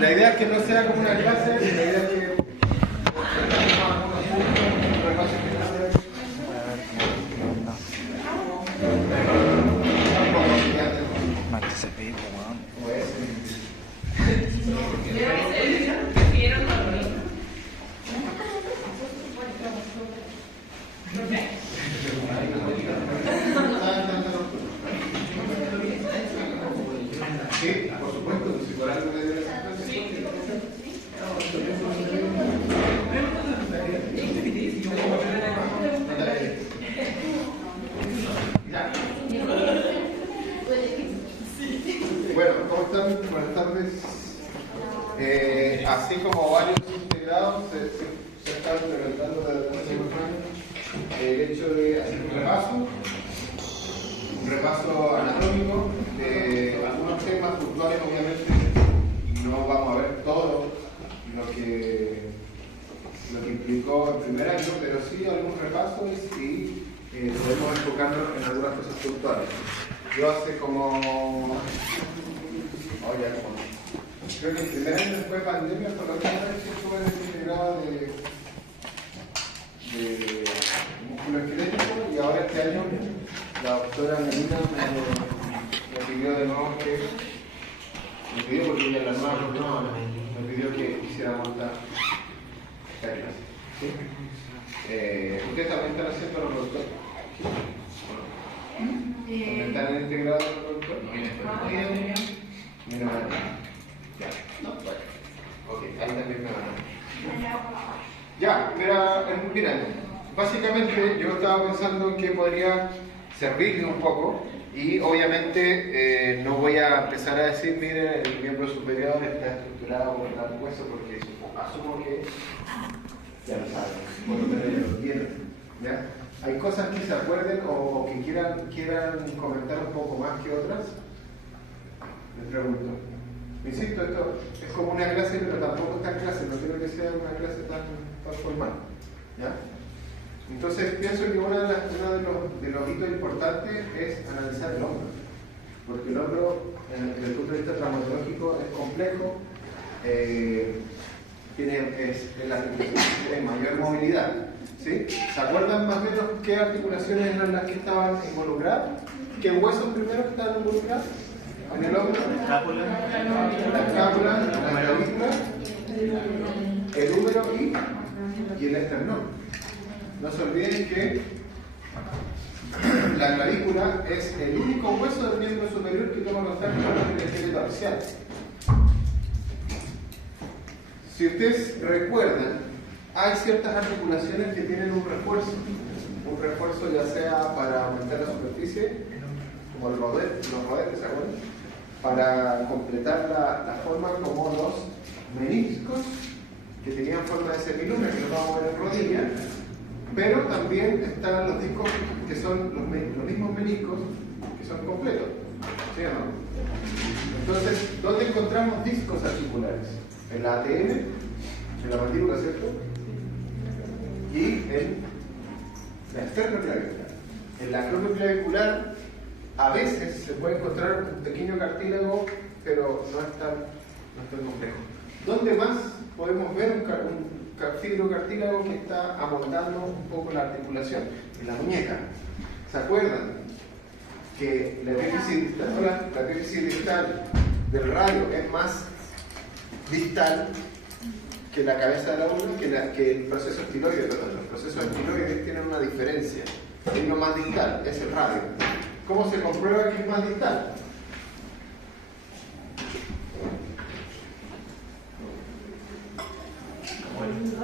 La idea es que no sea como una clase, la idea es que sí, por supuesto, si por algo le dio la Bueno, ¿cómo están? Buenas tardes. Así como varios integrados se están implementando desde hace unos años el hecho de hacer un repaso anatómico de algunos temas puntuales, obviamente. No vamos a ver todo lo que implicó el primer año, pero sí algunos repasos y podemos enfocarnos en algunas cosas puntuales. Yo hace como... creo que el primer año después de pandemia, por la última vez que estuve en el integrado de músculo esquelético, y ahora este año la doctora Melina me pidió de nuevo que... Me pidió porque ella la nueva profesora me pidió que hiciéramos esta clase. ¿Sí? ¿Ustedes también están haciendo los productores? ¿También están en el integrado de los productores? No, ya, no, bueno. Ok, ahí también me van a... Ya, mira, básicamente yo estaba pensando que podría servirle un poco y obviamente no voy a empezar a decir, mire, el miembro superior está estructurado por tal hueso porque asumo que ya lo saben, por lo menos ya lo tienen, ¿ya? ¿Hay cosas que se acuerden o que quieran comentar un poco más que otras? Les pregunto. Insisto, esto es como una clase, pero tampoco está en clase, no quiero que sea una clase tan formal. ¿Ya? Entonces, pienso que uno de los hitos importantes es analizar el hombro. Porque el hombro, desde el punto de vista traumatológico, es complejo, tiene mayor movilidad. ¿Sí? ¿Se acuerdan más o menos qué articulaciones eran las que estaban involucradas? ¿Qué huesos primero estaban involucrados? En el hombro, la escápula, la clavícula, el húmero y el esternón. No se olviden que la clavícula es el único hueso del miembro superior que toma contacto con el esqueleto axial. Si ustedes recuerdan, hay ciertas articulaciones que tienen un refuerzo ya sea para aumentar la superficie, como los rodetes, ¿se acuerdan? Para completar la forma, como los meniscos que tenían forma de semiluna, que los vamos a ver en rodilla, pero también están los discos que son los mismos meniscos que son completos, ¿sí o no? Entonces, ¿dónde encontramos discos articulares? En la ATN, en la mandíbula, ¿cierto? Y en la esternoclavicular. En la acromioclavicular a veces se puede encontrar un pequeño cartílago, pero no es tan complejo. ¿Dónde más podemos ver un fibrocartílago que está amoldando un poco la articulación? En la muñeca. ¿Se acuerdan que la epífisis distal del radio es más distal que la cabeza de la uña, que el proceso estiloide? Los procesos estiloides tienen una diferencia. Es lo más distal, es el radio. ¿Cómo se comprueba que es más distal?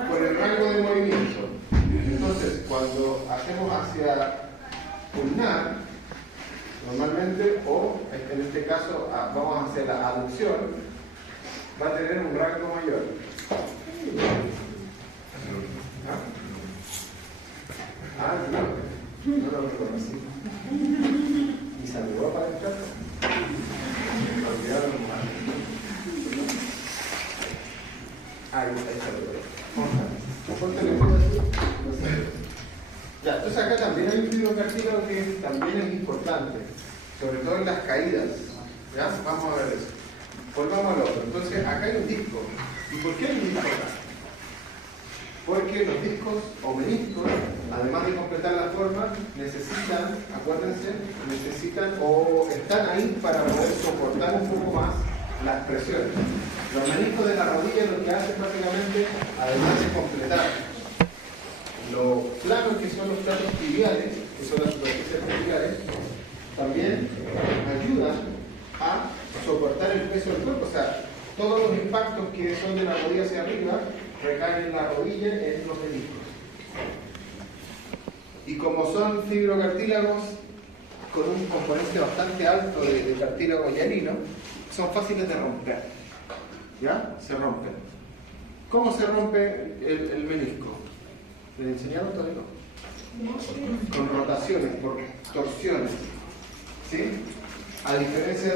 Por el rango de movimiento. Entonces, cuando hacemos hacia ulnar, normalmente, o en este caso vamos hacia la aducción, va a tener un rango mayor. No lo reconocí. ¿Y saludó para entrar? Olvidaron más. Ahí saludó. Ya, entonces acá también hay un fibrocartílago que también es importante, sobre todo en las caídas. ¿Ya? Vamos a ver eso. Volvamos al otro. Entonces, acá hay un disco. ¿Y por qué hay un disco acá? Porque los discos o meniscos, además de completar la forma, necesitan, acuérdense, necesitan o están ahí para poder soportar un poco más las presiones. Los meniscos de la rodilla lo que hacen básicamente, además de completar los planos que son los planos tibiales, que son las superficies tibiales, también ayudan a soportar el peso del cuerpo. O sea, todos los impactos que son de la rodilla hacia arriba recaen en la rodilla, en los meniscos. Y como son fibrocartílagos con un componente bastante alto de cartílago hialino, son fáciles de romper. ¿Ya? Se rompen. ¿Cómo se rompe el menisco? ¿Les enseñaron todavía? No. Con rotaciones, por torsiones. ¿Sí? A diferencia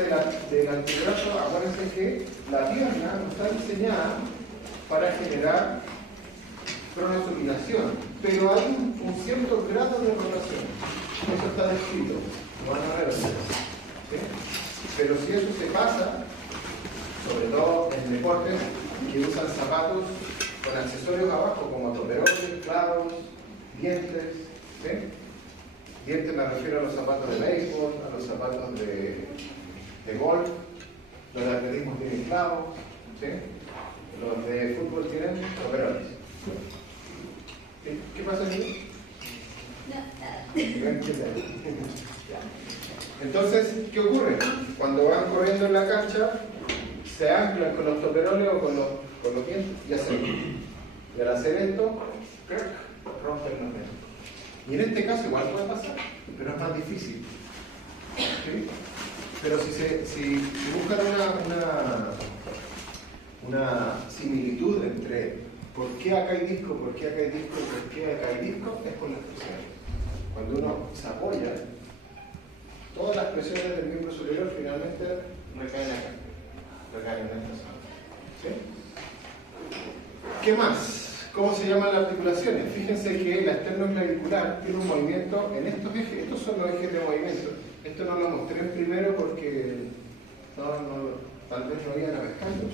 del antebrazo, acuérdense que la pierna no está diseñada para generar cronosuminación, pero hay un cierto grado de rotación. Eso está descrito, lo van a ver ustedes. ¿Sí? Pero si eso se pasa, sobre todo en deportes que usan zapatos con accesorios abajo, como toperoles, clavos, dientes, ¿sí? Dientes me refiero a los zapatos de béisbol, a los zapatos de golf, los de atletismo tienen clavos, ¿sí? Los de fútbol tienen toperoles. ¿Qué pasa aquí? Entonces, ¿qué ocurre? Cuando van corriendo en la cancha, se anclan con los toperoles o con los dientes y hacen. Y al hacer esto, rompen los dedos. Y en este caso igual puede pasar, pero es más difícil. ¿Sí? Pero si buscan una similitud entre por qué acá hay disco, por qué acá hay disco, por qué acá hay disco, es con las presiones. Cuando uno se apoya, todas las presiones del miembro superior finalmente recaen acá, recaen en esta zona. ¿Sí? ¿Qué más? ¿Cómo se llaman las articulaciones? Fíjense que la esternoclavicular tiene un movimiento en estos ejes. Estos son los ejes de movimiento. Esto no lo mostré en primero porque tal vez no iban a pescarlo.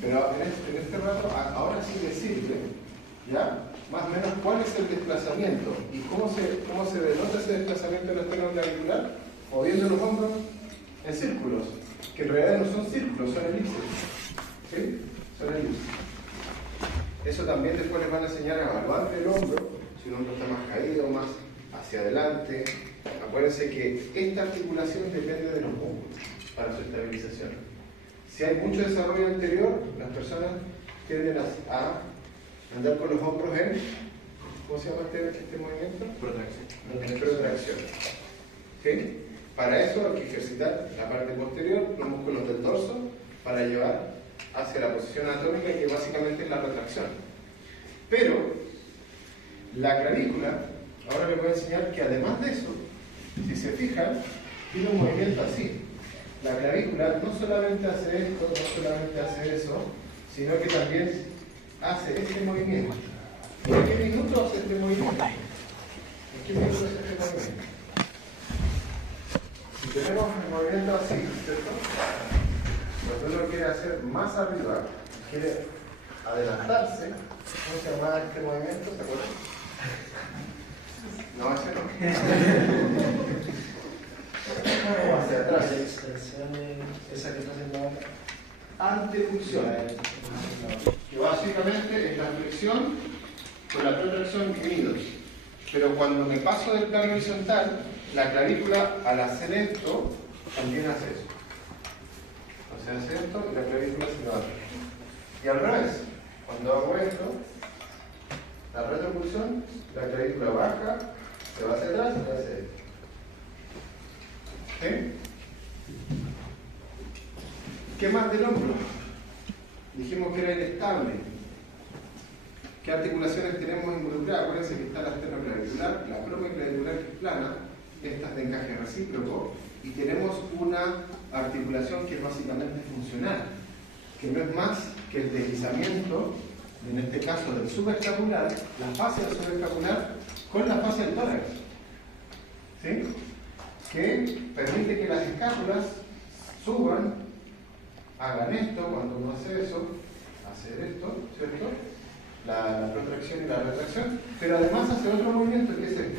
Pero en este rato, ahora sí les sirve, ¿ya? Más o menos cuál es el desplazamiento y cómo se denota ese desplazamiento de la esternoclavicular, moviendo los hombros en círculos, que en realidad no son círculos, son elipses. ¿Sí? Son elipses. Eso también después les van a enseñar a evaluar el hombro, si un hombro está más caído, más hacia adelante. Acuérdense que esta articulación depende de los músculos para su estabilización. Si hay mucho desarrollo anterior, las personas tienden a andar con los hombros en, ¿cómo se llama este movimiento? Protracción. Protracción. ¿Sí? Para eso hay que ejercitar la parte posterior, los músculos del dorso, para llevar hacia la posición anatómica, que básicamente es la retracción. Pero la clavícula, ahora les voy a enseñar que además de eso, si se fijan, tiene un movimiento así. La clavícula no solamente hace esto, no solamente hace eso, sino que también hace este movimiento. ¿En qué minuto hace este movimiento? ¿En qué minuto hace este movimiento? Si tenemos el movimiento así, ¿cierto? Cuando uno quiere hacer más arriba, quiere adelantarse, ¿cómo se llama este movimiento? ¿Se acuerdan? No, ese no. O hacia atrás. Esa que está haciendo ahora. Anteflexión. Que básicamente es la flexión con la protracción unidos. Pero cuando me paso del plano horizontal, la clavícula al hacer esto también hace eso. O sea, hace esto y la clavícula se levanta. Y al revés, cuando hago esto, la retropulsión, la clavícula baja, se va hacia atrás y hace esto. ¿Sí? ¿Qué más del hombro? Dijimos que era inestable. ¿Qué articulaciones tenemos involucradas? Acuérdense que está la esternoclavicular, la acromioclavicular que es plana, esta es de encaje recíproco, y tenemos una articulación que es básicamente funcional, que no es más que el deslizamiento, en este caso del subescapular, la fascia del subescapular con la fascia del tórax. ¿Sí? Que permite que las escápulas suban hagan esto, cuando uno hace eso, hacer esto, ¿cierto? La protracción y la retracción, pero además hace otro movimiento que es este.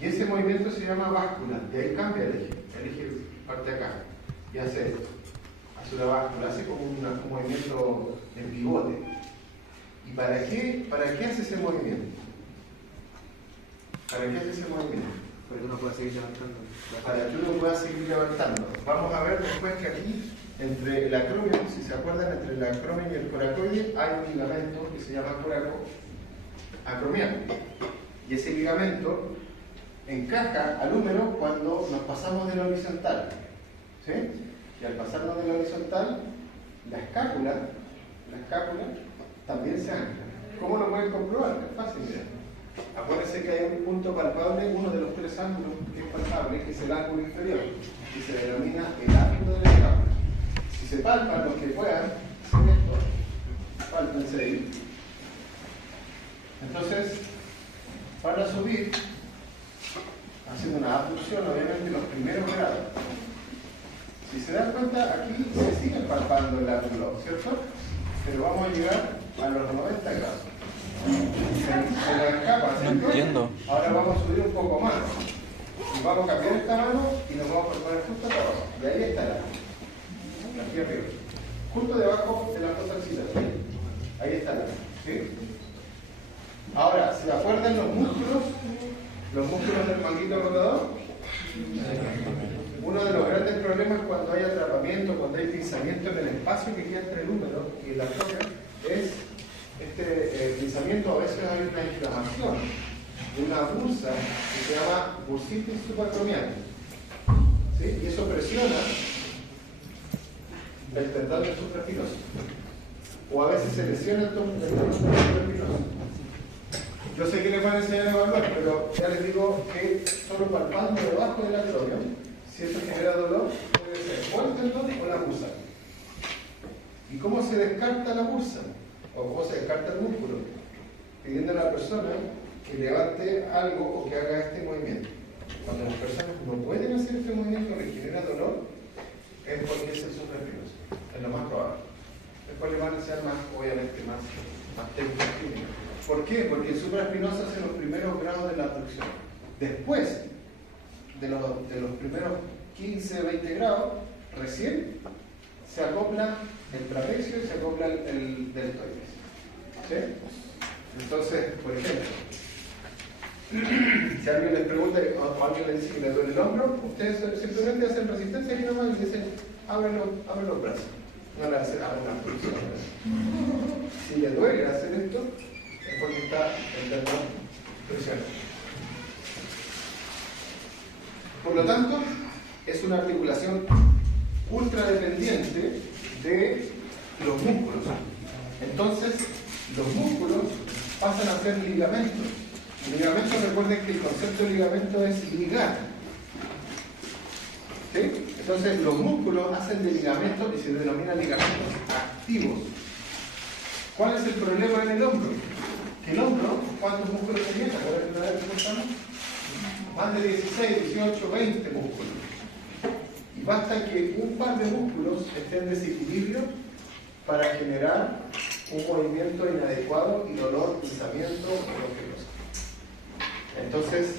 Y ese movimiento se llama báscula, y ahí cambia el eje parte acá, y hace esto, hace una báscula, hace como un movimiento en pivote. ¿Y para qué hace ese movimiento? ¿Para qué hace ese movimiento? Para que uno pueda seguir levantando. Para que uno pueda seguir levantando. Vamos a ver después que aquí, entre el acromion, si se acuerdan, entre el acromion y el coracoide hay un ligamento que se llama acromial. Y ese ligamento encaja al húmero cuando nos pasamos de la horizontal. ¿Sí? Y al pasarnos de la horizontal, la escápula también se ancla. ¿Cómo lo pueden comprobar? Es fácil, ¿sí? Acuérdense que hay un punto palpable, uno de los tres ángulos que es palpable, que es el ángulo inferior, que se denomina el ángulo de la escápula. Si se palpan los que puedan, sin esto, pálpense ahí. Entonces, para subir, haciendo una abducción, obviamente los primeros grados. Si se dan cuenta, aquí se sigue palpando el ángulo, ¿cierto? Pero vamos a llegar a los 90 grados. Se nos escapa, ¿cierto? No entiendo. Ahora vamos a subir un poco más. Y vamos a cambiar esta mano y nos vamos a poner justo acá abajo. Y ahí está la aquí arriba. Justo debajo de la fosa axilar. Ahí está la ¿sí? Ahora, ¿se acuerdan los músculos del manguito rotador? Uno de los grandes problemas cuando hay atrapamiento, cuando hay pinzamiento en el espacio que queda entre el húmero y el acromion es este pinzamiento. A veces hay una inflamación de una bursa que se llama bursitis subacromial, ¿sí? Y eso presiona el tendón del supraespinoso, o a veces se lesiona el tendón del supraespinoso. Yo sé que les van a enseñar a evaluar, pero ya les digo que solo palpando debajo del acromion, si eso genera dolor, puede ser o el tendón o la bursa. ¿Y cómo se descarta la bursa? ¿O cómo se descarta el músculo? Pidiendo a la persona que levante algo o que haga este movimiento. Cuando las personas no pueden hacer este movimiento que genera dolor, es porque es el supraespinoso. Es lo más probable. Después le van a enseñar más, obviamente, más técnicas clínicas. ¿Por qué? Porque el supraespinoso hace los primeros grados de la abducción. Después de los primeros 15 o 20 grados, recién se acopla el trapecio y se acopla el deltoides. ¿Sí? Entonces, por ejemplo, si alguien les pregunta o alguien les dice que le duele el hombro, ustedes simplemente hacen resistencia aquí nomás y dicen, abren los brazos. No le hacen una abducción. Si le duele hacer esto, es porque está el tendón presionado. Por lo tanto, es una articulación ultra dependiente de los músculos. Entonces, los músculos pasan a ser ligamentos. El ligamento, recuerden que el concepto de ligamento es ligar. ¿Sí? Entonces, los músculos hacen de ligamentos y se denominan ligamentos activos. ¿Cuál es el problema en el hombro? Que el hombro, ¿cuántos músculos tenía? Más de 16, 18, 20 músculos. Y basta que un par de músculos estén en desequilibrio para generar un movimiento inadecuado y dolor, pinzamiento o lo que sea. Entonces,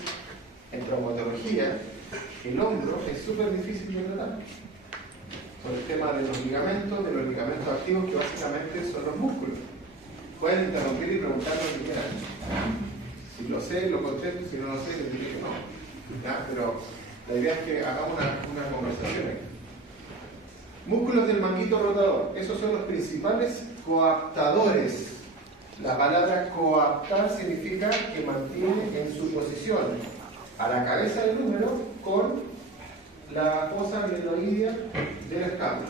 en traumatología, el hombro es súper difícil de tratar. Por el tema de los ligamentos activos, que básicamente son los músculos. Pueden interrumpir y preguntar lo que quieran. Si lo sé, lo contesto, si no lo sé, les diré que no. ¿Ya? Pero la idea es que hagamos una conversación aquí. Músculos del manguito rotador. Esos son los principales coaptadores. La palabra coaptar significa que mantiene en su posición a la cabeza del húmero con la fosa glenoidea de la escápula.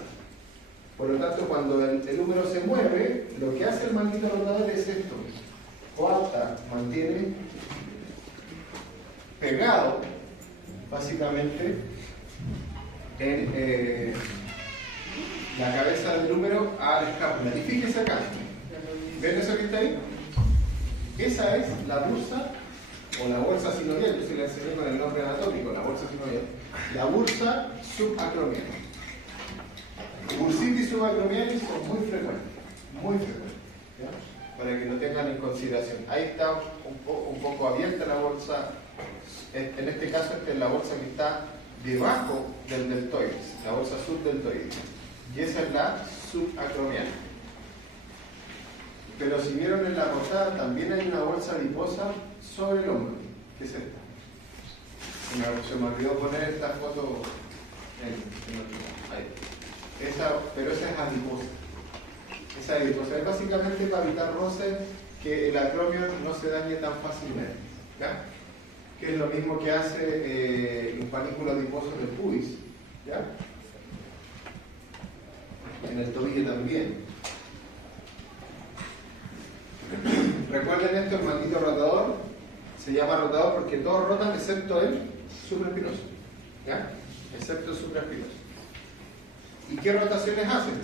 Por lo tanto, cuando el húmero se mueve, lo que hace el manguito rotador es esto. Coapta, mantiene pegado, básicamente, en la cabeza del húmero a la escápula. Y fíjense acá. ¿Ven eso que está ahí? Esa es la bursa o la bolsa sinovial. Yo se la enseñé con el nombre anatómico, la bolsa sinovial. La bursa subacromial. Bursitis subacromialis son muy frecuentes, ¿ya? Para que lo tengan en consideración. Ahí está un poco abierta la bolsa, en este caso esta es la bolsa que está debajo del deltoides, la bolsa subdeltoides, y esa es la subacromial. Pero si vieron en la portada, también hay una bolsa adiposa sobre el hombro, que es esta. Se me olvidó poner esta foto ahí. Pero esa es adiposa. Esa adiposa es básicamente para evitar roces, que el acromio no se dañe tan fácilmente, ¿ya? Que es lo mismo que hace un panículo adiposo del pubis, ¿ya? En el tobillo también. Recuerden esto, el manguito rotador se llama rotador porque todos rotan excepto el supraespinoso, ¿ya? Excepto el supraespinoso. ¿Y qué rotaciones hacen?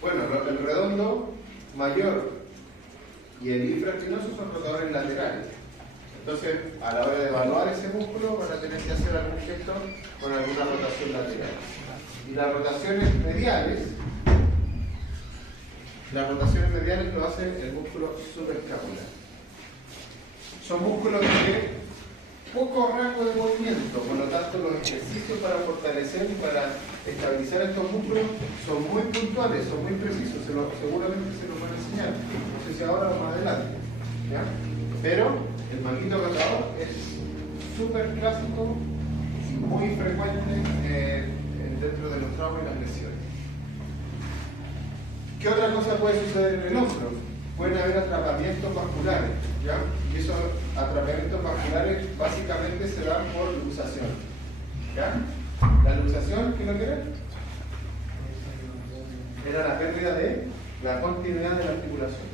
Bueno, el redondo mayor y el infraespinoso son rotadores laterales. Entonces, a la hora de evaluar ese músculo, van a tener que hacer algún gesto con alguna rotación lateral. Y las rotaciones mediales lo hace el músculo subescapular. Son músculos de poco rango de movimiento, por lo tanto los ejercicios para fortalecer y para estabilizar estos músculos son muy puntuales, son muy precisos, seguramente se los van a enseñar, no sé si ahora o más adelante, ¿ya? Pero el manguito rotador es súper clásico y muy frecuente dentro de los traumas y las lesiones. ¿Qué otra cosa puede suceder en el hombro? Pueden haber atrapamientos vasculares, ¿ya? Y esos atrapamientos vasculares básicamente se dan por luxación, ¿ya? La luxación, ¿qué lo que era? Era la pérdida de la continuidad de la articulación.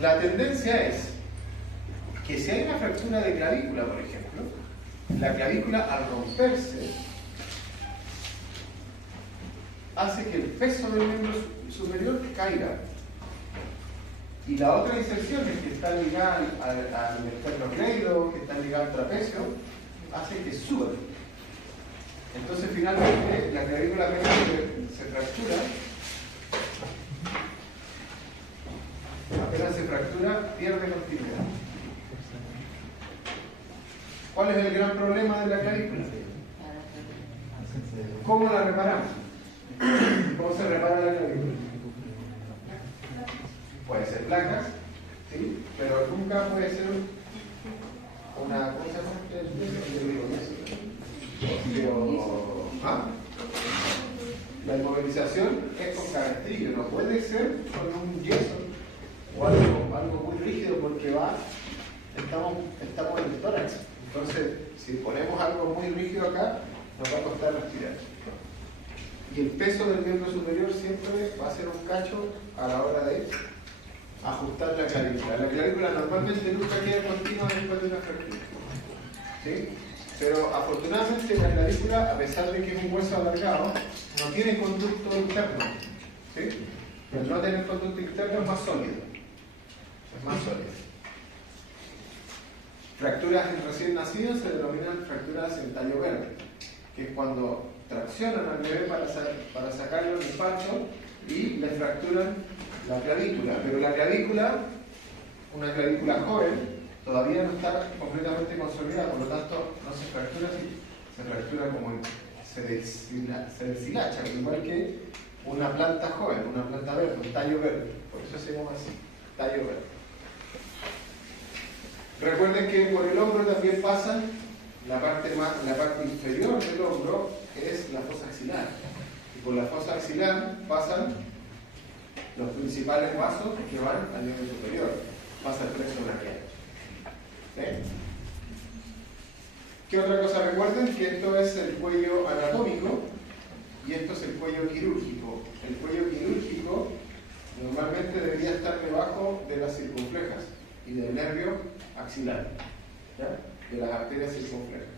La tendencia es que si hay una fractura de clavícula, por ejemplo, la clavícula al romperse hace que el peso del miembro superior caiga. Y la otra inserción es que está ligada al esternocleido, que está ligada al trapecio, hace que suba. Entonces finalmente la clavícula se fractura. Apenas se fractura, pierde continuidad. ¿Cuál es el gran problema de la clavícula? ¿Cómo la reparamos? ¿Cómo se repara la clavícula? Puede ser placas, ¿sí? Pero nunca puede ser una cosa. La inmovilización es con cabestrillo, no puede ser con un yeso o algo muy rígido porque estamos en el tórax. Entonces, si ponemos algo muy rígido acá, nos va a costar respirar. Y el peso del miembro superior siempre va a ser un cacho a la hora de ajustar la clavícula. La clavícula normalmente nunca queda continua después de una fractura, ¿sí? Pero afortunadamente la clavícula, a pesar de que es un hueso alargado, no tiene conducto interno, ¿sí? Pero no tener conducto interno es más sólido. Es más sólido. Fracturas en recién nacidos se denominan fracturas en tallo verde, que es cuando traccionan al bebé para sacarlo del parto y le fracturan la clavícula. Pero la clavícula, una clavícula joven, todavía no está completamente consolidada, por lo tanto no se fractura así, se fractura como se deshilacha, igual que una planta joven, una planta verde, un tallo verde, por eso se llama así, tallo verde. Recuerden que por el hombro también pasa la parte inferior del hombro, que es la fosa axilar, y por la fosa axilar pasan los principales vasos que van al nivel superior, pasa el plexo braquial. ¿Okay? ¿Qué otra cosa? Recuerden que esto es el cuello anatómico y esto es el cuello quirúrgico. El cuello quirúrgico normalmente debería estar debajo de las circunflejas y del nervio axilar, ¿ya? De las arterias circunflejas.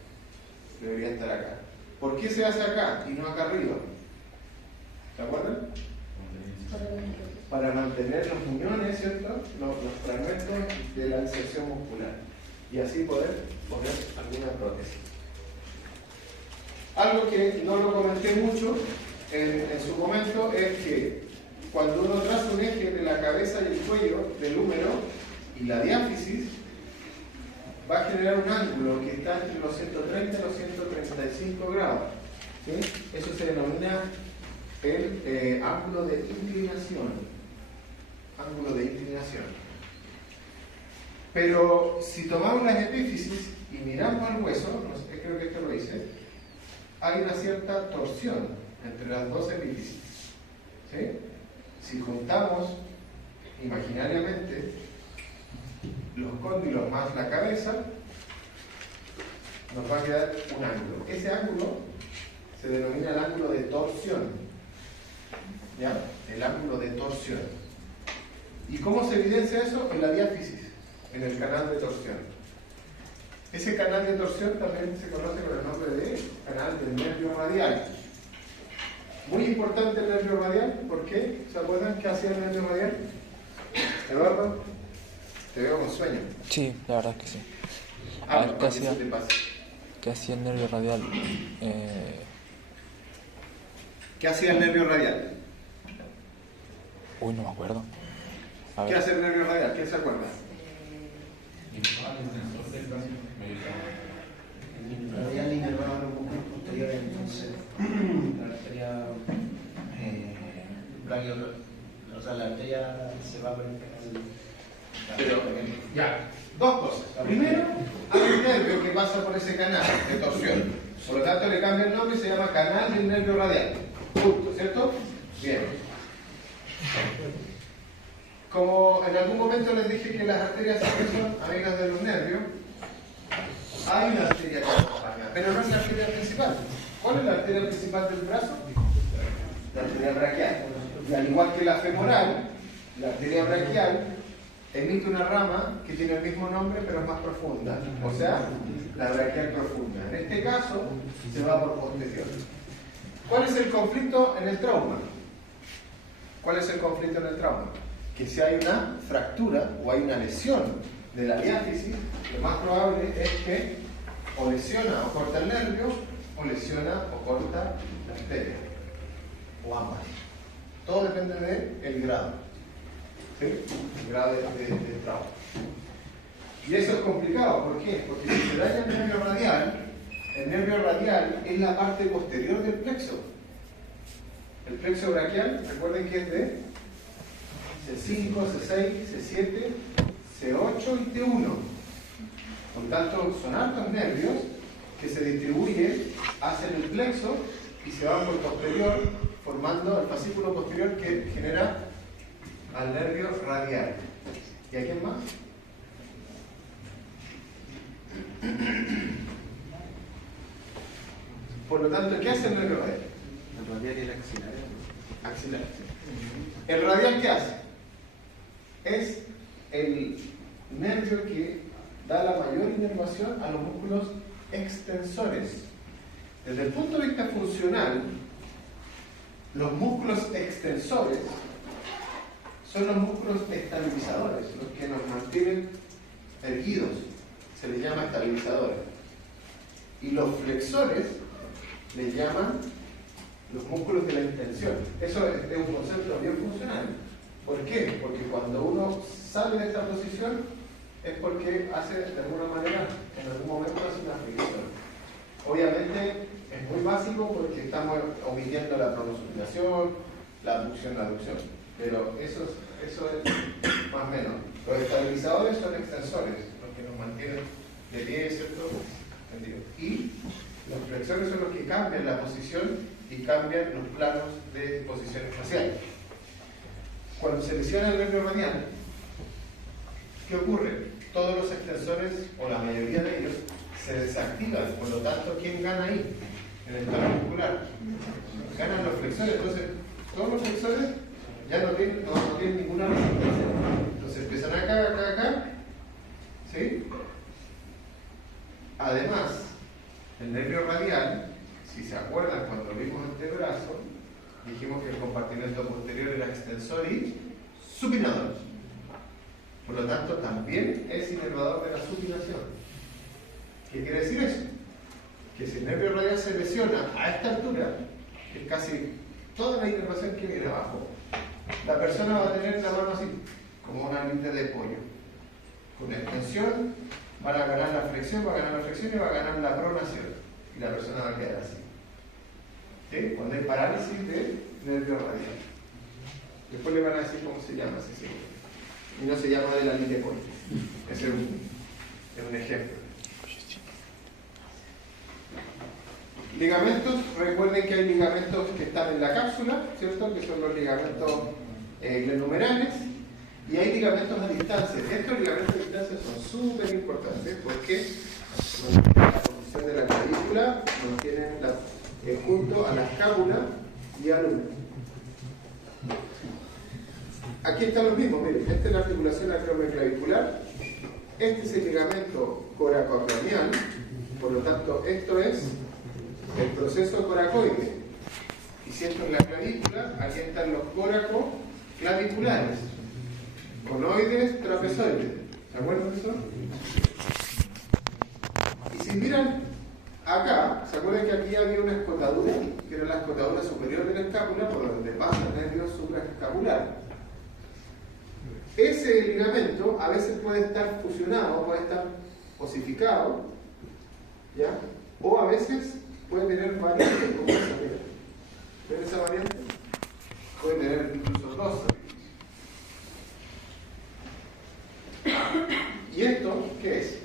Debería estar acá. ¿Por qué se hace acá y no acá arriba? ¿Se acuerdan? Para mantener los muñones, ¿cierto? Los fragmentos de la inserción muscular y así poder poner alguna prótesis. Algo que no lo comenté mucho en su momento es que cuando uno traza un eje de la cabeza y el cuello del húmero y la diáfisis, va a generar un ángulo que está entre los 130 y los 135 grados. ¿Sí? Eso se denomina el ángulo de inclinación. Ángulo de inclinación. Pero si tomamos las epífisis y miramos al hueso, no sé, creo que esto lo hice, hay una cierta torsión entre las dos epífisis. ¿Sí? Si juntamos imaginariamente los cóndilos más la cabeza, nos va a quedar un ángulo. Ese ángulo se denomina el ángulo de torsión. ¿Ya? El ángulo de torsión. ¿Y cómo se evidencia eso? En la diáfisis, en el canal de torsión. Ese canal de torsión también se conoce con el nombre de canal del nervio radial. Muy importante el nervio radial, ¿por qué? ¿Se acuerdan qué hacía el nervio radial? Eduardo, te veo con sueño. Sí, la verdad es que sí. A ver, ¿qué hacía el nervio radial? ¿Qué hacía el nervio radial? Uy, no me acuerdo. ¿Qué hace el nervio radial? ¿Quién se acuerda? La radial inervaba los músculos posteriores, entonces la arteria o sea, la arteria se va por el canal. Pero, ya, dos cosas. Primero, hay un nervio que pasa por ese canal de torsión. Por lo tanto, le cambia el nombre y se llama canal del nervio radial. Punto, ¿cierto? Bien. Como en algún momento les dije que las arterias siempre son amigas de los nervios, hay una arteria que acompaña, pero no es la arteria principal. ¿Cuál es la arteria principal del brazo? La arteria braquial. Y al igual que la femoral, la arteria braquial emite una rama que tiene el mismo nombre pero es más profunda, o sea, la braquial profunda. En este caso, se va por posterior. ¿Cuál es el conflicto en el trauma? ¿Cuál es el conflicto en el trauma? Que si hay una fractura o hay una lesión de la diáfisis, lo más probable es que o lesiona o corta el nervio, o lesiona o corta la arteria, o ambas. Todo depende del grado. ¿Sí? El grado de trauma. Y eso es complicado, ¿por qué? Porque si se daña el nervio radial es la parte posterior del plexo. El plexo braquial, recuerden que es de C5, C6, C7, C8 y T1. Por tanto, son altos nervios que se distribuyen hacia el plexo y se van por posterior, formando el fascículo posterior que genera al nervio radial. ¿Y a quién más? Por lo tanto, ¿qué hace el nervio radial? El radial y el axilar. Axilar. ¿El radial qué hace? Es el nervio que da la mayor inervación a los músculos extensores. Desde el punto de vista funcional, los músculos extensores son los músculos estabilizadores, los que nos mantienen erguidos, se les llama estabilizadores. Y los flexores les llaman los músculos de la extensión. Eso es un concepto bien funcional. ¿Por qué? Porque cuando uno sale de esta posición es porque hace, de alguna manera, en algún momento hace una flexión. Obviamente es muy básico porque estamos omitiendo la pronosupinación, la abducción, la aducción. Pero eso es más o menos. Los estabilizadores son extensores, los que nos mantienen de pie, ¿cierto? Y los flexores son los que cambian la posición y cambian los planos de posición espacial. Cuando se lesiona el nervio radial, ¿qué ocurre? Todos los extensores, o la mayoría de ellos, se desactivan. Por lo tanto, ¿quién gana ahí? En el plano muscular. Ganan los flexores. Entonces, todos los flexores ya no tienen ninguna resistencia. Entonces empiezan acá. ¿Sí? Además, el nervio radial, si se acuerdan cuando vimos antebrazo, dijimos que el compartimento posterior era extensor y supinador. Por lo tanto, también es inervador de la supinación. ¿Qué quiere decir eso? Que si el nervio radial se lesiona a esta altura, que es casi toda la inervación que viene abajo, la persona va a tener la mano así, como una línea de pollo. Con extensión, van a ganar la flexión, va a ganar la flexión y va a ganar la pronación. Y la persona va a quedar así. ¿Sí? Cuando hay parálisis del nervio radial. Después le van a decir cómo se llama ese símbolo. Y no se llama de la línea de pollo. Ese es un ejemplo. Ligamentos, recuerden que hay ligamentos que están en la cápsula, ¿cierto? Que son los ligamentos glenumerales, y hay ligamentos a distancia. Estos ligamentos a distancia son súper importantes porque la posición de la clavícula mantienen junto a la escápula y al húmero. Aquí está lo mismo, miren, esta es la articulación acromioclavicular, este es el ligamento coracoacranial, por lo tanto esto es el proceso coracoide. Y si esto es la clavícula, aquí están los coracoclaviculares, conoides, trapezoides. ¿Se acuerdan de eso? Y si miran acá, ¿se acuerdan que aquí había una escotadura? Que era la escotadura superior de la escápula, por donde pasa el nervio supraescapular. Ese ligamento a veces puede estar fusionado, puede estar osificado, ¿ya? O a veces puede tener variantes como esa. ¿Ven esa variante? Puede tener incluso dos. ¿Y esto qué es?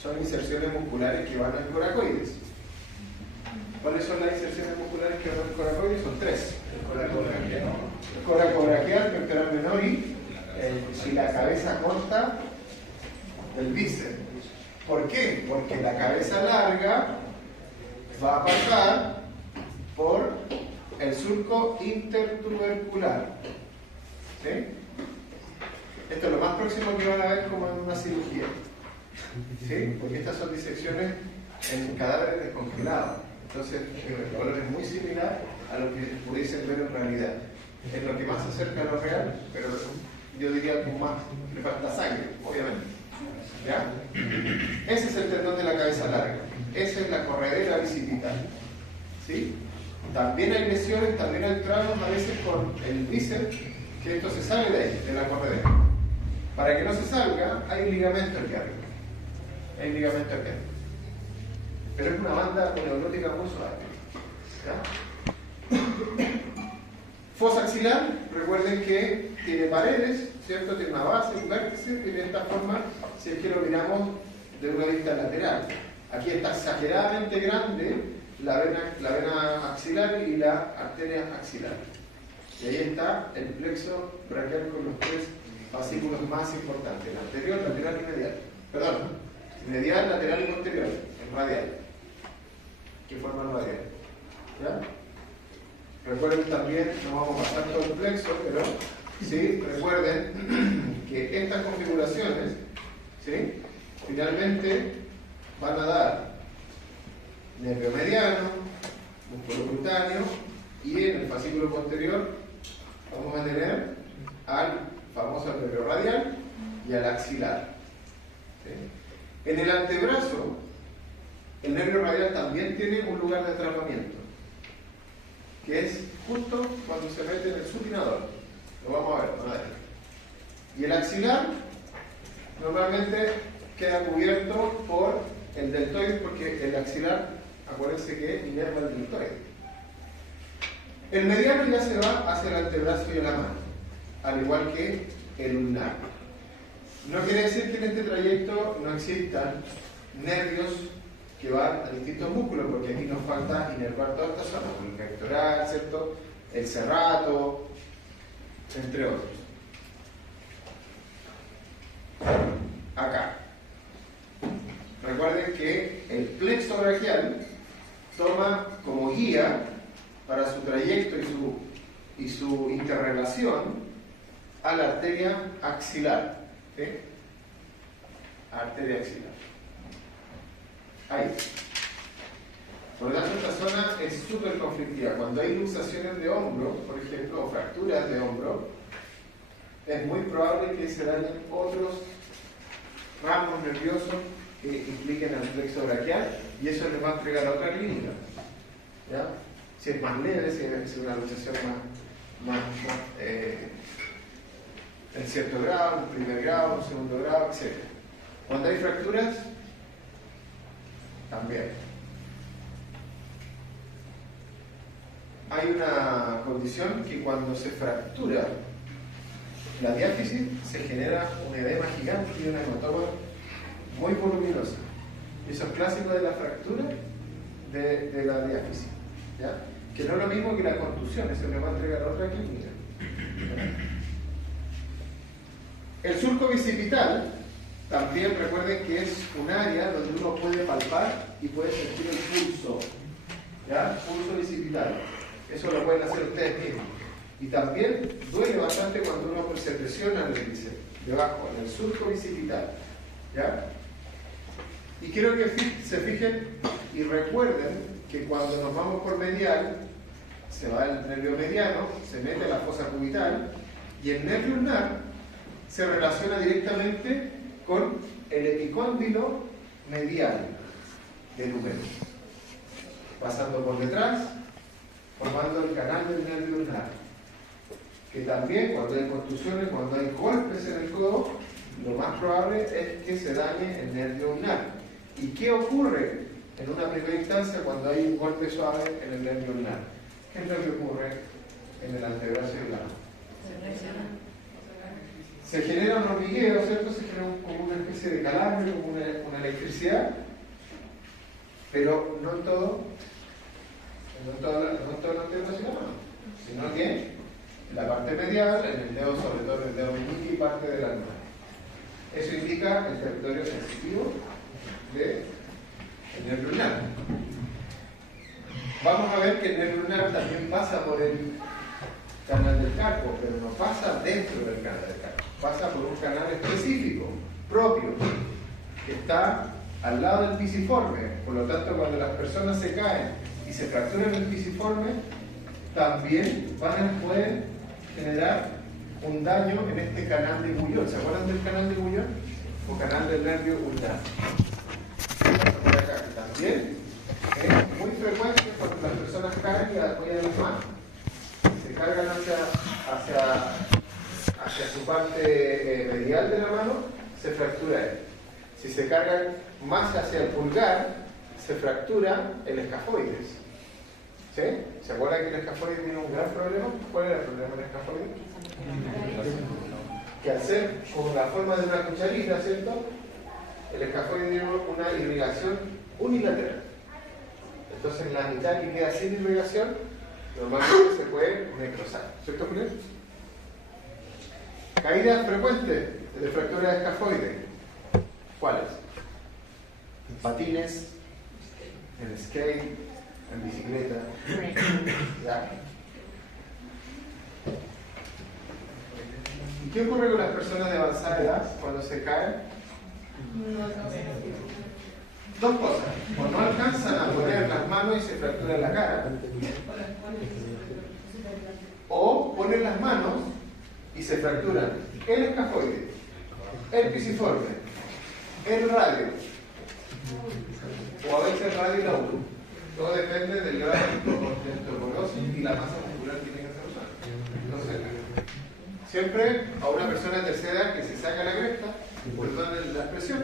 Son inserciones musculares que van al coracoides. ¿Cuáles son las inserciones musculares que van al coracoides? Son tres. El coracobraquial, pectoral menor y si la cabeza corta, el bíceps. ¿Por qué? Porque la cabeza larga va a pasar por el surco intertubercular. ¿Sí? Esto es lo más próximo que van a ver como en una cirugía. ¿Sí? Porque estas son disecciones en cadáveres descongelados. Entonces, el color es muy similar a lo que pudiesen ver en realidad. Es lo que más se acerca a lo real, pero yo diría que más le falta sangre, obviamente. ¿Ya? Ese es el tendón de la cabeza larga. Esa es la corredera bicipital. ¿Sí? También hay lesiones, también hay traumas a veces con el bíceps, que esto se sale de ahí, de la corredera. Para que no se salga, hay ligamento aquí arriba. Hay ligamento aquí arriba. Pero es una banda neurótica muy suave. ¿Ya? Fosa axilar, recuerden que tiene paredes, ¿cierto? Tiene una base, un vértice, y de esta forma, si es que lo miramos de una vista lateral. Aquí está exageradamente grande la vena axilar y la arteria axilar. Y ahí está el plexo braquial con los tres fascículos más importantes: el anterior, lateral y medial. Perdón, medial, lateral y posterior, el radial. Que forman radial. ¿Ya? Recuerden también, no vamos a pasar todo el plexo, pero sí, recuerden que estas configuraciones, ¿sí? Finalmente van a dar nervio mediano, músculo cutáneo, y en el fascículo posterior vamos a tener al famoso nervio radial y al axilar. ¿Sí? En el antebrazo, el nervio radial también tiene un lugar de atrapamiento, que es justo cuando se mete en el supinador. Lo vamos a ver más adelante. Y el axilar normalmente queda cubierto por el deltoide, porque el axilar, acuérdense que inerva el deltoide. El mediano ya se va hacia el antebrazo y a la mano, al igual que el ulnar. No quiere decir que en este trayecto no existan nervios que van a distintos músculos, porque aquí nos falta inervar toda esta zona, el pectoral, ¿cierto? El serrato, entre otros. Acá. Recuerden que el plexo braquial toma como guía para su trayecto y su interrelación a la arteria axilar. ¿Sí? Arteria axilar. Ahí. Por lo tanto, esta zona es súper conflictiva. Cuando hay luxaciones de hombro, por ejemplo, o fracturas de hombro, es muy probable que se dañen otros ramos nerviosos que impliquen al plexo braquial y eso le va a entregar otra clínica. ¿Ya? Si es más leve, si es una luxación más en cierto grado, en primer grado, en segundo grado, etc. Cuando hay fracturas, también. Hay una condición que cuando se fractura la diáfisis se genera un edema gigante y una hematoma muy voluminosa. Eso es clásico de la fractura de la diáfisis, ¿ya? Que no es lo mismo que la contusión, eso le va a entregar otra clínica. El surco bicipital también recuerden que es un área donde uno puede palpar y puede sentir el pulso, ¿ya? Pulso bicipital. Eso lo pueden hacer ustedes mismos. Y también duele bastante cuando uno se presiona en el bíceps, debajo, en el surco bicipital, ¿ya? Y quiero que se fijen y recuerden que cuando nos vamos por medial, se va el nervio mediano, se mete a la fosa cubital y el nervio ulnar se relaciona directamente con el epicóndilo medial del húmero, pasando por detrás, formando el canal del nervio ulnar, que también cuando hay contusiones, cuando hay golpes en el codo, lo más probable es que se dañe el nervio ulnar. ¿Y qué ocurre en una primera instancia cuando hay un golpe suave en el nervio ulnar? ¿Qué es lo que ocurre en el antebrazo ulnar? Se genera un hormigueo, ¿cierto? Se genera como una especie de calambre, como una electricidad, pero no en todo el antebrazo y la mano, sino que en la parte medial, en el dedo, sobre todo en el dedo meñique y parte de la mano. Eso indica el territorio sensitivo del nervio ulnar. Vamos a ver que el nervio ulnar también pasa por el canal del carpo, pero no pasa dentro del canal del carpo, pasa por un canal específico, propio, que está al lado del pisiforme. Por lo tanto, cuando las personas se caen y se fracturan el pisiforme, también pueden generar un daño en este canal de Guyot. ¿Se acuerdan del canal de Guyot? O canal del nervio ulnar. Por acá, que también es muy frecuente cuando las personas caen y apoyan las manos. Se cargan hacia su parte medial de la mano, se fractura él. Si se cargan más hacia el pulgar, se fractura el escafoides. ¿Sí? ¿Se acuerdan que el escafoide tiene un gran problema? ¿Cuál era el problema del escafoide? Que al ser con la forma de una cucharita, ¿cierto? El escafoide tiene una irrigación unilateral. Entonces la mitad que queda sin irrigación normalmente se puede necrosar. ¿Cierto, Julián? Caídas frecuentes de fractura de escafoide. ¿Cuáles? En patines, en skate, en bicicleta. ¿Ya? ¿Y qué ocurre con las personas de avanzada edad cuando se caen? Dos cosas. O no alcanzan a poner las manos y se fracturan la cara. O ponen las manos y se fracturan el escafoide, el pisiforme, el radio, o a veces el radio y la uno. Todo depende del grado de osteoporosis y la masa muscular que tiene esa persona. Entonces, siempre a una persona de tercera edad que se saca la cresta, perdón la expresión,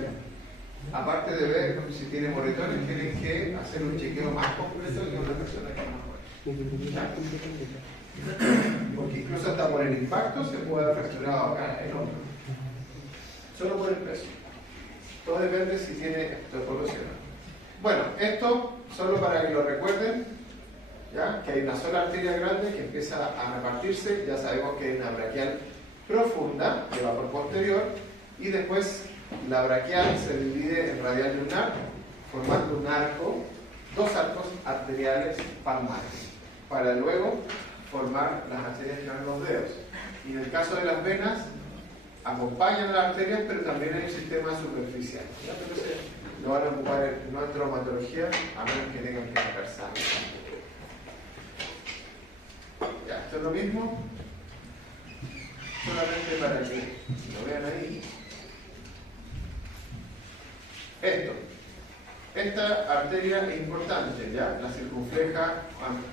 aparte de ver si tiene moretones, tienen que hacer un chequeo más completo que una persona que es más joven. Porque incluso hasta por el impacto se puede haber fracturado acá el hombro. Solo por el peso. Todo depende si tiene osteoporosis o no. Bueno, esto solo para que lo recuerden, ¿ya? Que hay una sola arteria grande que empieza a repartirse. Ya sabemos que hay una braquial profunda que va por posterior y después la braquial se divide en radial y lunar, formando un arco, dos arcos arteriales palmares, para luego formar las arterias que van los dedos. Y en el caso de las venas, acompañan las arterias, pero también hay un sistema superficial. ¿Ya? Entonces, lo van a ocupar no en traumatología, a menos que tengan que sacar sangre. Ya, esto es lo mismo, solamente para que lo vean ahí. Esto, esta arteria es importante, ¿ya? La circunfleja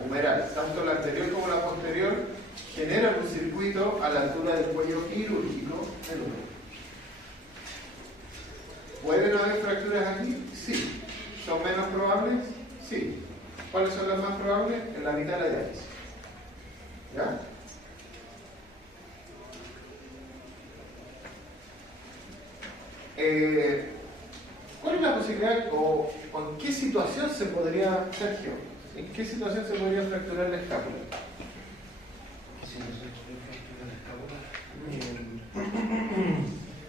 humeral, tanto la anterior como la posterior, generan un circuito a la altura del cuello quirúrgico del húmero. ¿Pueden haber fracturas aquí? Sí. ¿Son menos probables? Sí. ¿Cuáles son las más probables? En la mitad de la diálisis. ¿Ya? ¿Cuál es la posibilidad o en qué situación se podría, Sergio, en qué situación se podría fracturar la escápula? Si no se fractura la escápula.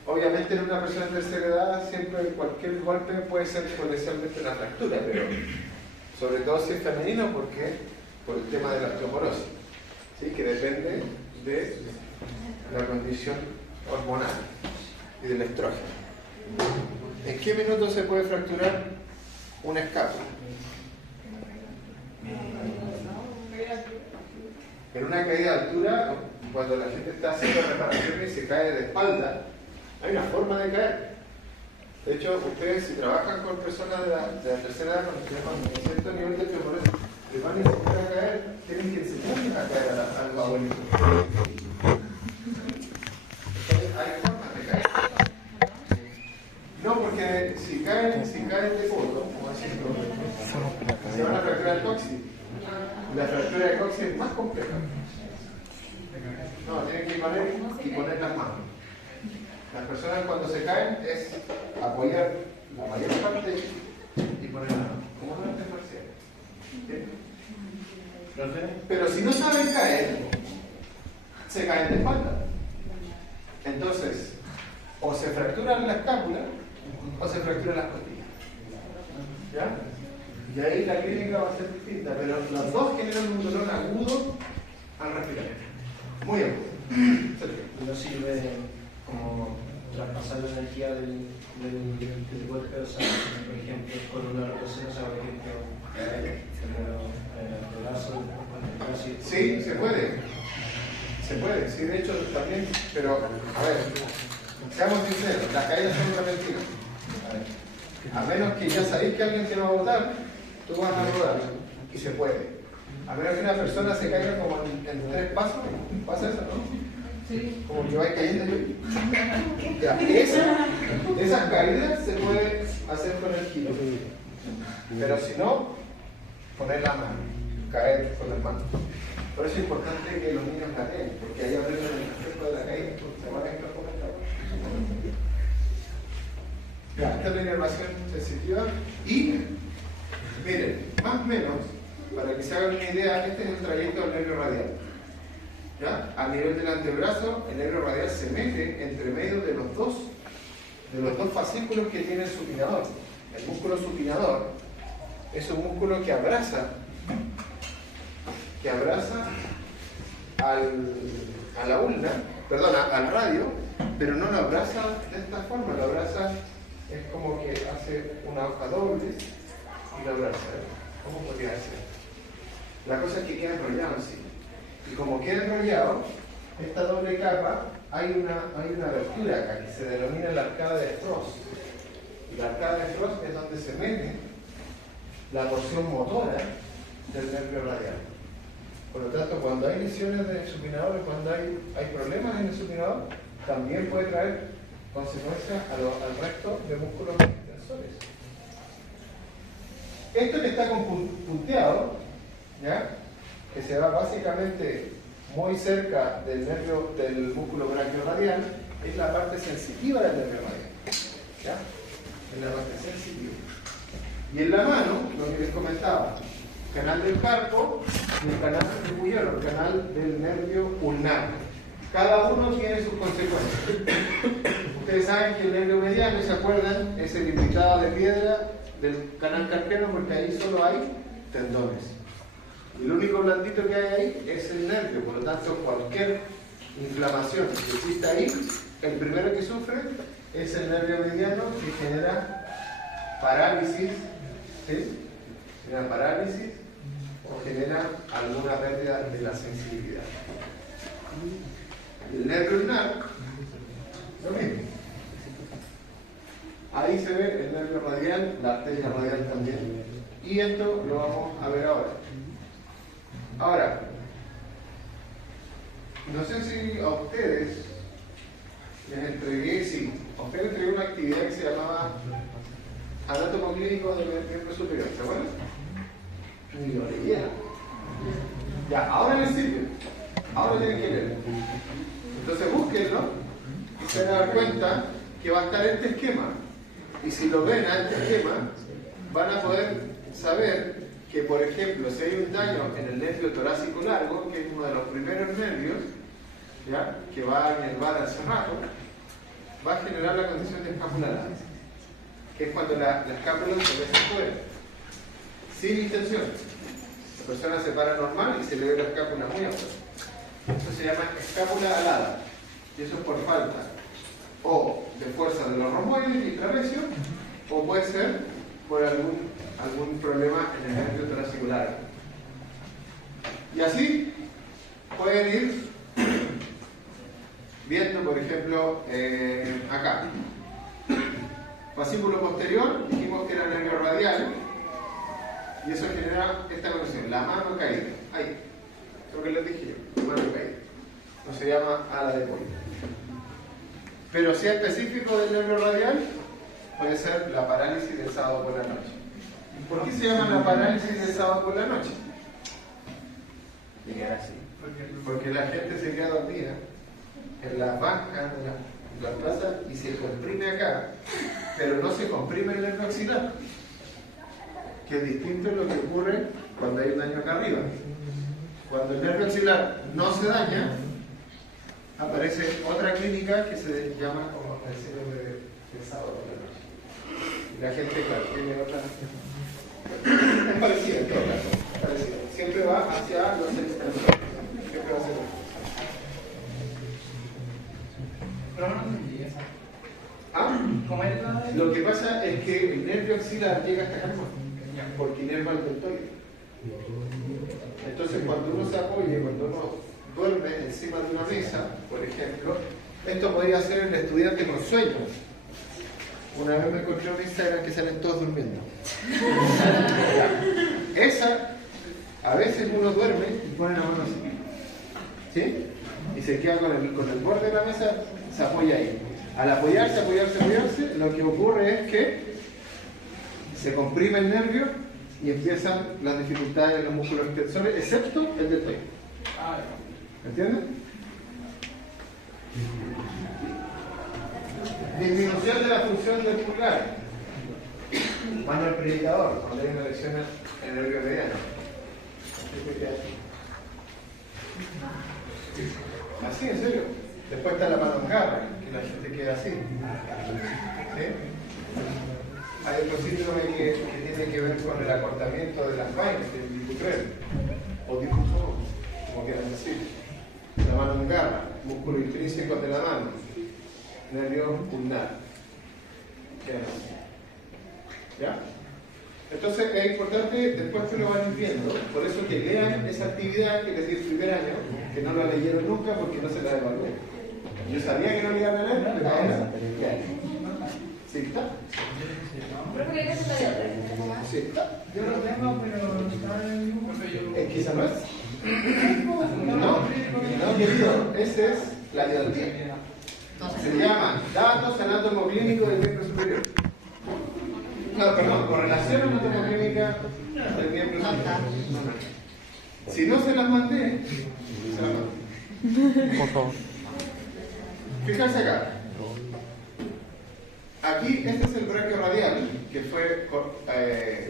Obviamente en una persona de tercera edad siempre cualquier golpe puede ser potencialmente una fractura, pero sobre todo si es femenino, porque por el tema de la osteoporosis, ¿sí? Que depende de la condición hormonal y del estrógeno. ¿En qué minuto se puede fracturar una escápula? En una caída de altura, cuando la gente está haciendo reparaciones y se cae de espalda, hay una forma de caer. De hecho, ustedes si trabajan con personas de la tercera edad con cierto nivel de osteoporosis, les van a enseñar a caer, tienen que enseñarles a caer al abuelito. Hay formas de caer. No, porque si caen de codo, como decirlo, se van a fracturar el coxis. La fractura del coxis es más compleja. No, tienen que poner las manos. Las personas cuando se caen es apoyar la mayor parte y poner la mano, como un arte marcial. Pero si no saben caer, se caen de espalda. Entonces, o se fracturan la escápula o se fracturan las costillas. ¿Ya? Y ahí la clínica va a ser distinta, pero los dos generan un dolor agudo al respirar. Muy agudo. No sirve como traspasar la energía del golpe, o sea, por ejemplo, con una rotación, o sea, por ejemplo, el brazo, sí, se puede. Se puede, sí, de hecho también, pero a ver, seamos sinceros, las caídas son una mentira. A menos que ya sabéis que alguien te va a botar, tú vas a rodar y se puede. A menos que una persona se caiga como en 3 pasos, pasa eso, ¿no? Sí. Como que va cayendo. Ya, esas caídas se puede hacer con el giro. Pero si no, poner la mano, caer con las manos. Por eso es importante que los niños la den, porque ahí aprenden el efecto de la caída, se van a estar con esta. Ya, esta es la inervación sensitiva. Y, miren, más o menos, para que se hagan una idea, este es el trayecto del nervio radial. ¿Ya? A nivel del antebrazo, el nervio radial se mete entre medio de los dos fascículos que tiene el supinador. El músculo supinador es un músculo que abraza a la ulna, perdón, al radio, pero no lo abraza de esta forma, lo abraza, es como que hace una hoja doble y lo abraza. ¿Cómo podría ser? La cosa es que queda enrollado así. Y como queda enrollado, esta doble capa, hay una abertura acá que se denomina la arcada de Frost. Y la arcada de Frost es donde se mete la porción motora del nervio radial. Por lo tanto, cuando hay lesiones del supinador, cuando hay problemas en el supinador, también puede traer consecuencias al resto de músculos extensores. Esto que está punteado, ¿ya? Que se va básicamente muy cerca del músculo brachioradial, es la parte sensitiva del nervio radial. ¿Ya? Es la parte sensitiva. Y en la mano, lo que les comentaba, canal del carpo y el canal del puyolo, el canal del nervio ulnar. Cada uno tiene sus consecuencias. Ustedes saben que el nervio mediano, ¿se acuerdan? Es el invitado de piedra del canal carpiano porque ahí solo hay tendones. Y el único blandito que hay ahí es el nervio, por lo tanto cualquier inflamación que exista ahí, el primero que sufre es el nervio mediano que genera parálisis, ¿sí? Genera parálisis o genera alguna pérdida de la sensibilidad. El nervio ulnar, lo mismo. Ahí se ve el nervio radial, la arteria radial también. Y esto lo vamos a ver ahora. Ahora, no sé si a ustedes les entregué, sí, a ustedes les entregué una actividad que se llamaba Anátomo Clínico del miembro superior, ¿se acuerdan? Ni lo leyeron. Ya, ahora les sirve. Ahora tienen que leer. Entonces búsquenlo y se van a dar cuenta que va a estar este esquema. Y si lo ven a este esquema, van a poder saber que, por ejemplo, si hay un daño en el nervio torácico largo, que es uno de los primeros nervios, ¿ya?, que va a inervar al cerrato, va a generar la condición de escapularidad, que es cuando la escápula se ve afuera, sin intención. La persona se para normal y se le ve la escápula muy afuera. Eso se llama escápula alada, y eso es por falta o de fuerza de los romboides y trapecio, o puede ser por algún problema en el nervio torácico largo. Y así pueden ir viendo, por ejemplo, acá. Fascículo posterior, dijimos que era el nervio radial, y eso genera esta condición, la mano caída. Ahí, lo que les dije yo, mano caída. No se llama ala de pollo. Pero si es específico del nervio radial, puede ser la parálisis del sábado por la noche. ¿Por qué se llama la parálisis del sábado por la noche? Porque la gente se queda dormida en las bancas de la plaza y se comprime acá, pero no se comprime el nervio axilar, que es distinto a lo que ocurre cuando hay un daño acá arriba. Cuando el nervio axilar no se daña, aparece otra clínica que se llama como el síndrome del sábado por la noche. Y la gente, claro, tiene otra. Es parecida en todo caso, parecida. Siempre va hacia los extensores. Siempre va hacia los. Pero no entendí esa. ¿Ah? ¿Cómo es la? Lo que pasa es que el nervio axilar llega hasta acá, porque inerva el deltoide. Entonces, cuando uno se apoya, cuando uno duerme encima de una mesa, por ejemplo, esto podría ser el estudiante con sueño. Una vez me encontré un Instagram que salen todos durmiendo. Esa, a veces uno duerme y pone la mano así, ¿sí? Y se queda con el borde de la mesa, se apoya ahí. Al apoyarse, lo que ocurre es que se comprime el nervio y empiezan las dificultades en los músculos extensores, excepto el deltoide. ¿Entienden? Disminución de la función del pulgar. Mano al predicador, cuando hay una lesión en el nervio mediano. Así, en serio. Después está la mano en garra, que la gente queda así. ¿Sí? Hay otro síndrome que tiene que ver con el acortamiento de las vainas, del diputrel, o difuso, como quieran decir. La mano en garra, músculo intrínseco de la mano, nervio ulnar. ¿Ya? Entonces es importante, después que lo van viendo, por eso que lean esa actividad que les di el primer año, que no la leyeron nunca porque no se la evalué. Yo sabía que no le iban a leer, pero ahora. ¿Sí está? Sí está. Yo lo tengo, pero no está en el dibujo. ¿Es que esa no es? No, querido, ese es la diadontía. Se llama datos anatomoclínicos del miembro superior. No, perdón, correlación anatomoclínica del miembro superior. Si no se las mandé, se las mandé. Por favor. Fíjense acá. Aquí, este es el braquio radial, que fue,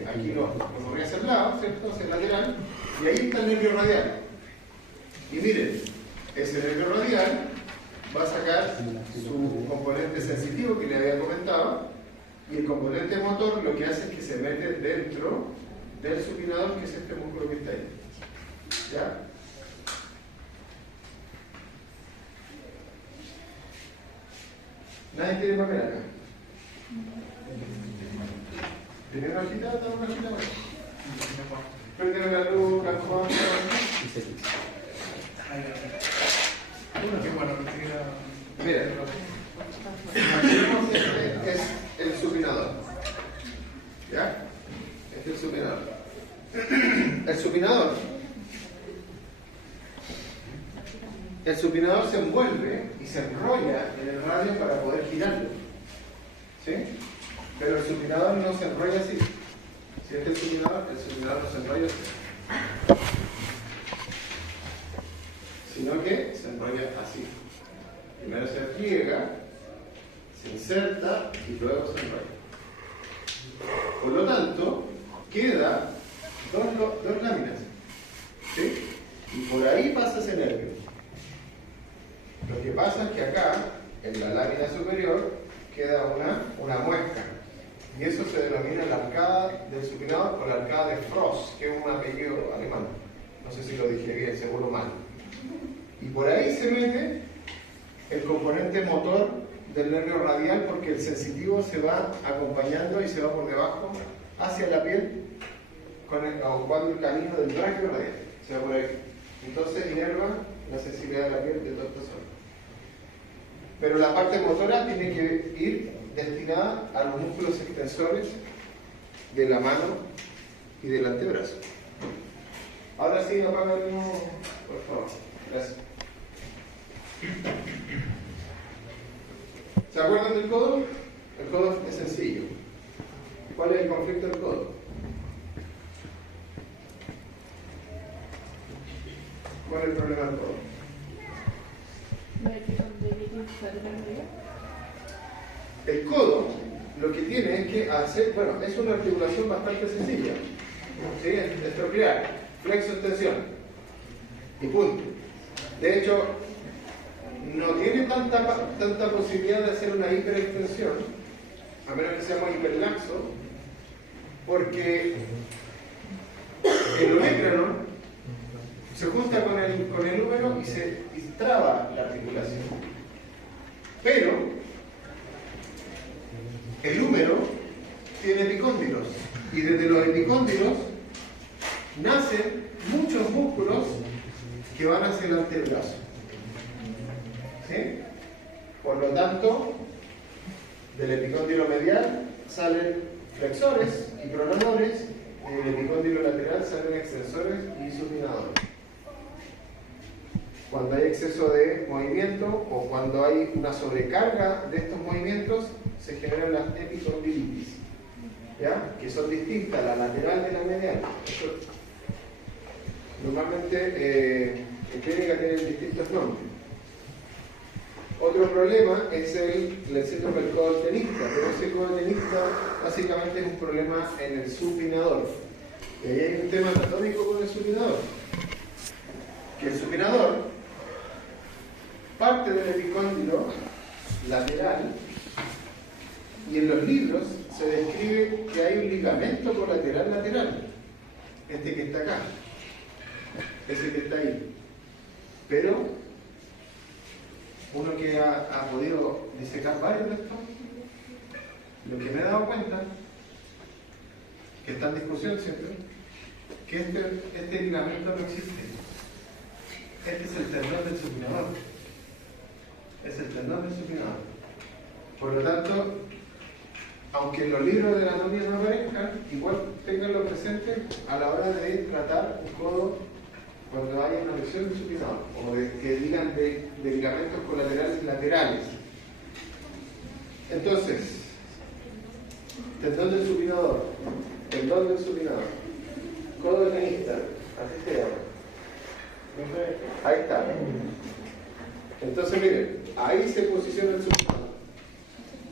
aquí lo corrí hacia el lado, ¿cierto? Hacia el lateral, y ahí está el nervio radial. Y miren, ese nervio radial va a sacar su componente sensitivo que le había comentado, y el componente motor lo que hace es que se mete dentro del supinador, que es este músculo que está ahí. ¿Ya? ¿Nadie tiene papel acá? ¿Tiene una hojita? ¿Dame una hojita más? Prendeme la luz, Juan. Mira, imaginemos que este es el supinador. el supinador se envuelve y se enrolla en el radio para poder girarlo. ¿Sí? Pero el supinador no se enrolla así. Si este es el supinador no se enrolla así. Sino que se enrolla así. Primero se pliega, se inserta y luego se enrolla. Por lo tanto, queda dos láminas. ¿Sí? Y por ahí pasa ese nervio. Lo que pasa es que acá, en la lámina superior, queda una muesca. Y eso se denomina la arcada del supinador o la arcada de Frost, que es un apellido alemán. No sé si lo dije bien, seguro mal. Y por ahí se mete el componente motor del nervio radial, porque el sensitivo se va acompañando y se va por debajo hacia la piel, ocupando el camino del brachio radial. Se va por ahí. Entonces inerva la sensibilidad de la piel de toda esta zona. Pero la parte motora tiene que ir destinada a los músculos extensores de la mano y del antebrazo. Ahora sí, apaga el mismo, por favor. Gracias. ¿Se acuerdan del codo? El codo es sencillo. ¿Cuál es el conflicto del codo? ¿Cuál es el problema del codo? El codo lo que tiene es que hacer, bueno, es una articulación bastante sencilla. ¿Sí? Estropiar, flexo, extensión y punto. De hecho, no tiene tanta posibilidad de hacer una hiperextensión, a menos que sea muy hiperlaxo, porque el orécrano se junta con el húmero y se traba la articulación. Pero el húmero tiene epicóndilos y desde los epicóndilos nacen muchos músculos que van hacia el antebrazo. ¿Sí? Por lo tanto, del epicóndilo medial salen flexores y pronadores, y del epicóndilo lateral salen extensores y supinadores. Cuando hay exceso de movimiento o cuando hay una sobrecarga de estos movimientos, se generan las epicondilitis, ¿ya? Que son distintas, la lateral de la medial. Normalmente en clínica tienen distintos nombres. Otro problema es el síndrome del codo tenista, pero ese codo tenista básicamente es un problema en el supinador. Y ahí hay un tema anatómico con el supinador. Que el supinador parte del epicóndilo lateral y en los libros se describe que hay un ligamento colateral lateral. Este que está acá. Ese que está ahí. Pero uno que ha podido disecar varios de estos, lo que me he dado cuenta, que está en discusión siempre, que este ligamento no existe. Este es el tendón del supinador. Es el tendón del supinador. Por lo tanto, aunque en los libros de anatomía no aparezcan, igual tenganlo presente a la hora de tratar un codo cuando haya una lesión del supinador, o que digan de ligamentos colaterales laterales. Entonces, tendón del supinador, codo de tenista, así se llama. Ahí está. Entonces, miren, ahí se posiciona el supinador.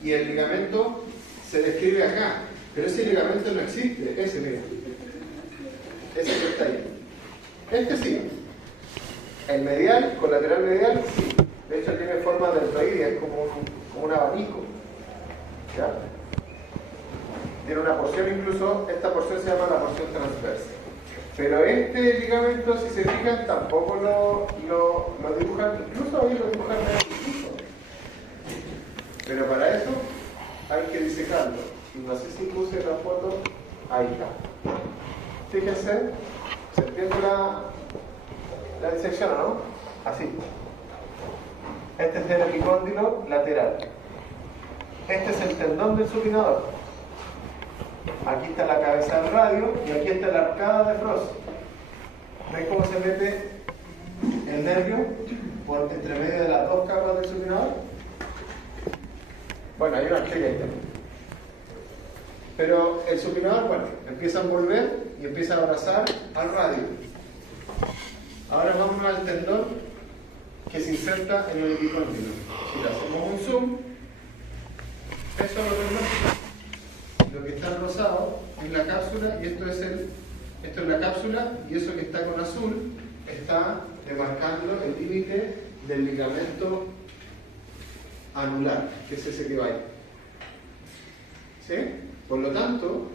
Y el ligamento se describe acá, pero ese ligamento no existe. Ese, miren. Ese que está ahí. Este sí. El medial, colateral medial, sí. De hecho tiene forma deltoidea, es como un abanico. ¿Ya? Tiene una porción, incluso esta porción se llama la porción transversa. Pero este ligamento, si se fijan, tampoco lo dibujan, incluso ahí lo dibujan medio distinto. Pero para eso hay que disecarlo. Y no sé si puse la foto, ahí está. Fíjense. ¿Se entiende la disección, no? Así. Este es el epicóndilo lateral. Este es el tendón del supinador. Aquí está la cabeza del radio y aquí está la arcada de Frost. ¿Ven cómo se mete el nervio por entre medio de las dos capas del supinador? Bueno, hay una arteria ahí también. Pero el supinador, bueno, empieza a envolver y empieza a abrazar al radio. Ahora vamos al tendón que se inserta en el epicóndilo. Si le hacemos un zoom, eso es lo que está rosado es la cápsula y esto es la cápsula y eso que está con azul está demarcando el límite del ligamento anular, que es ese que va ahí. ¿Sí? Por lo tanto,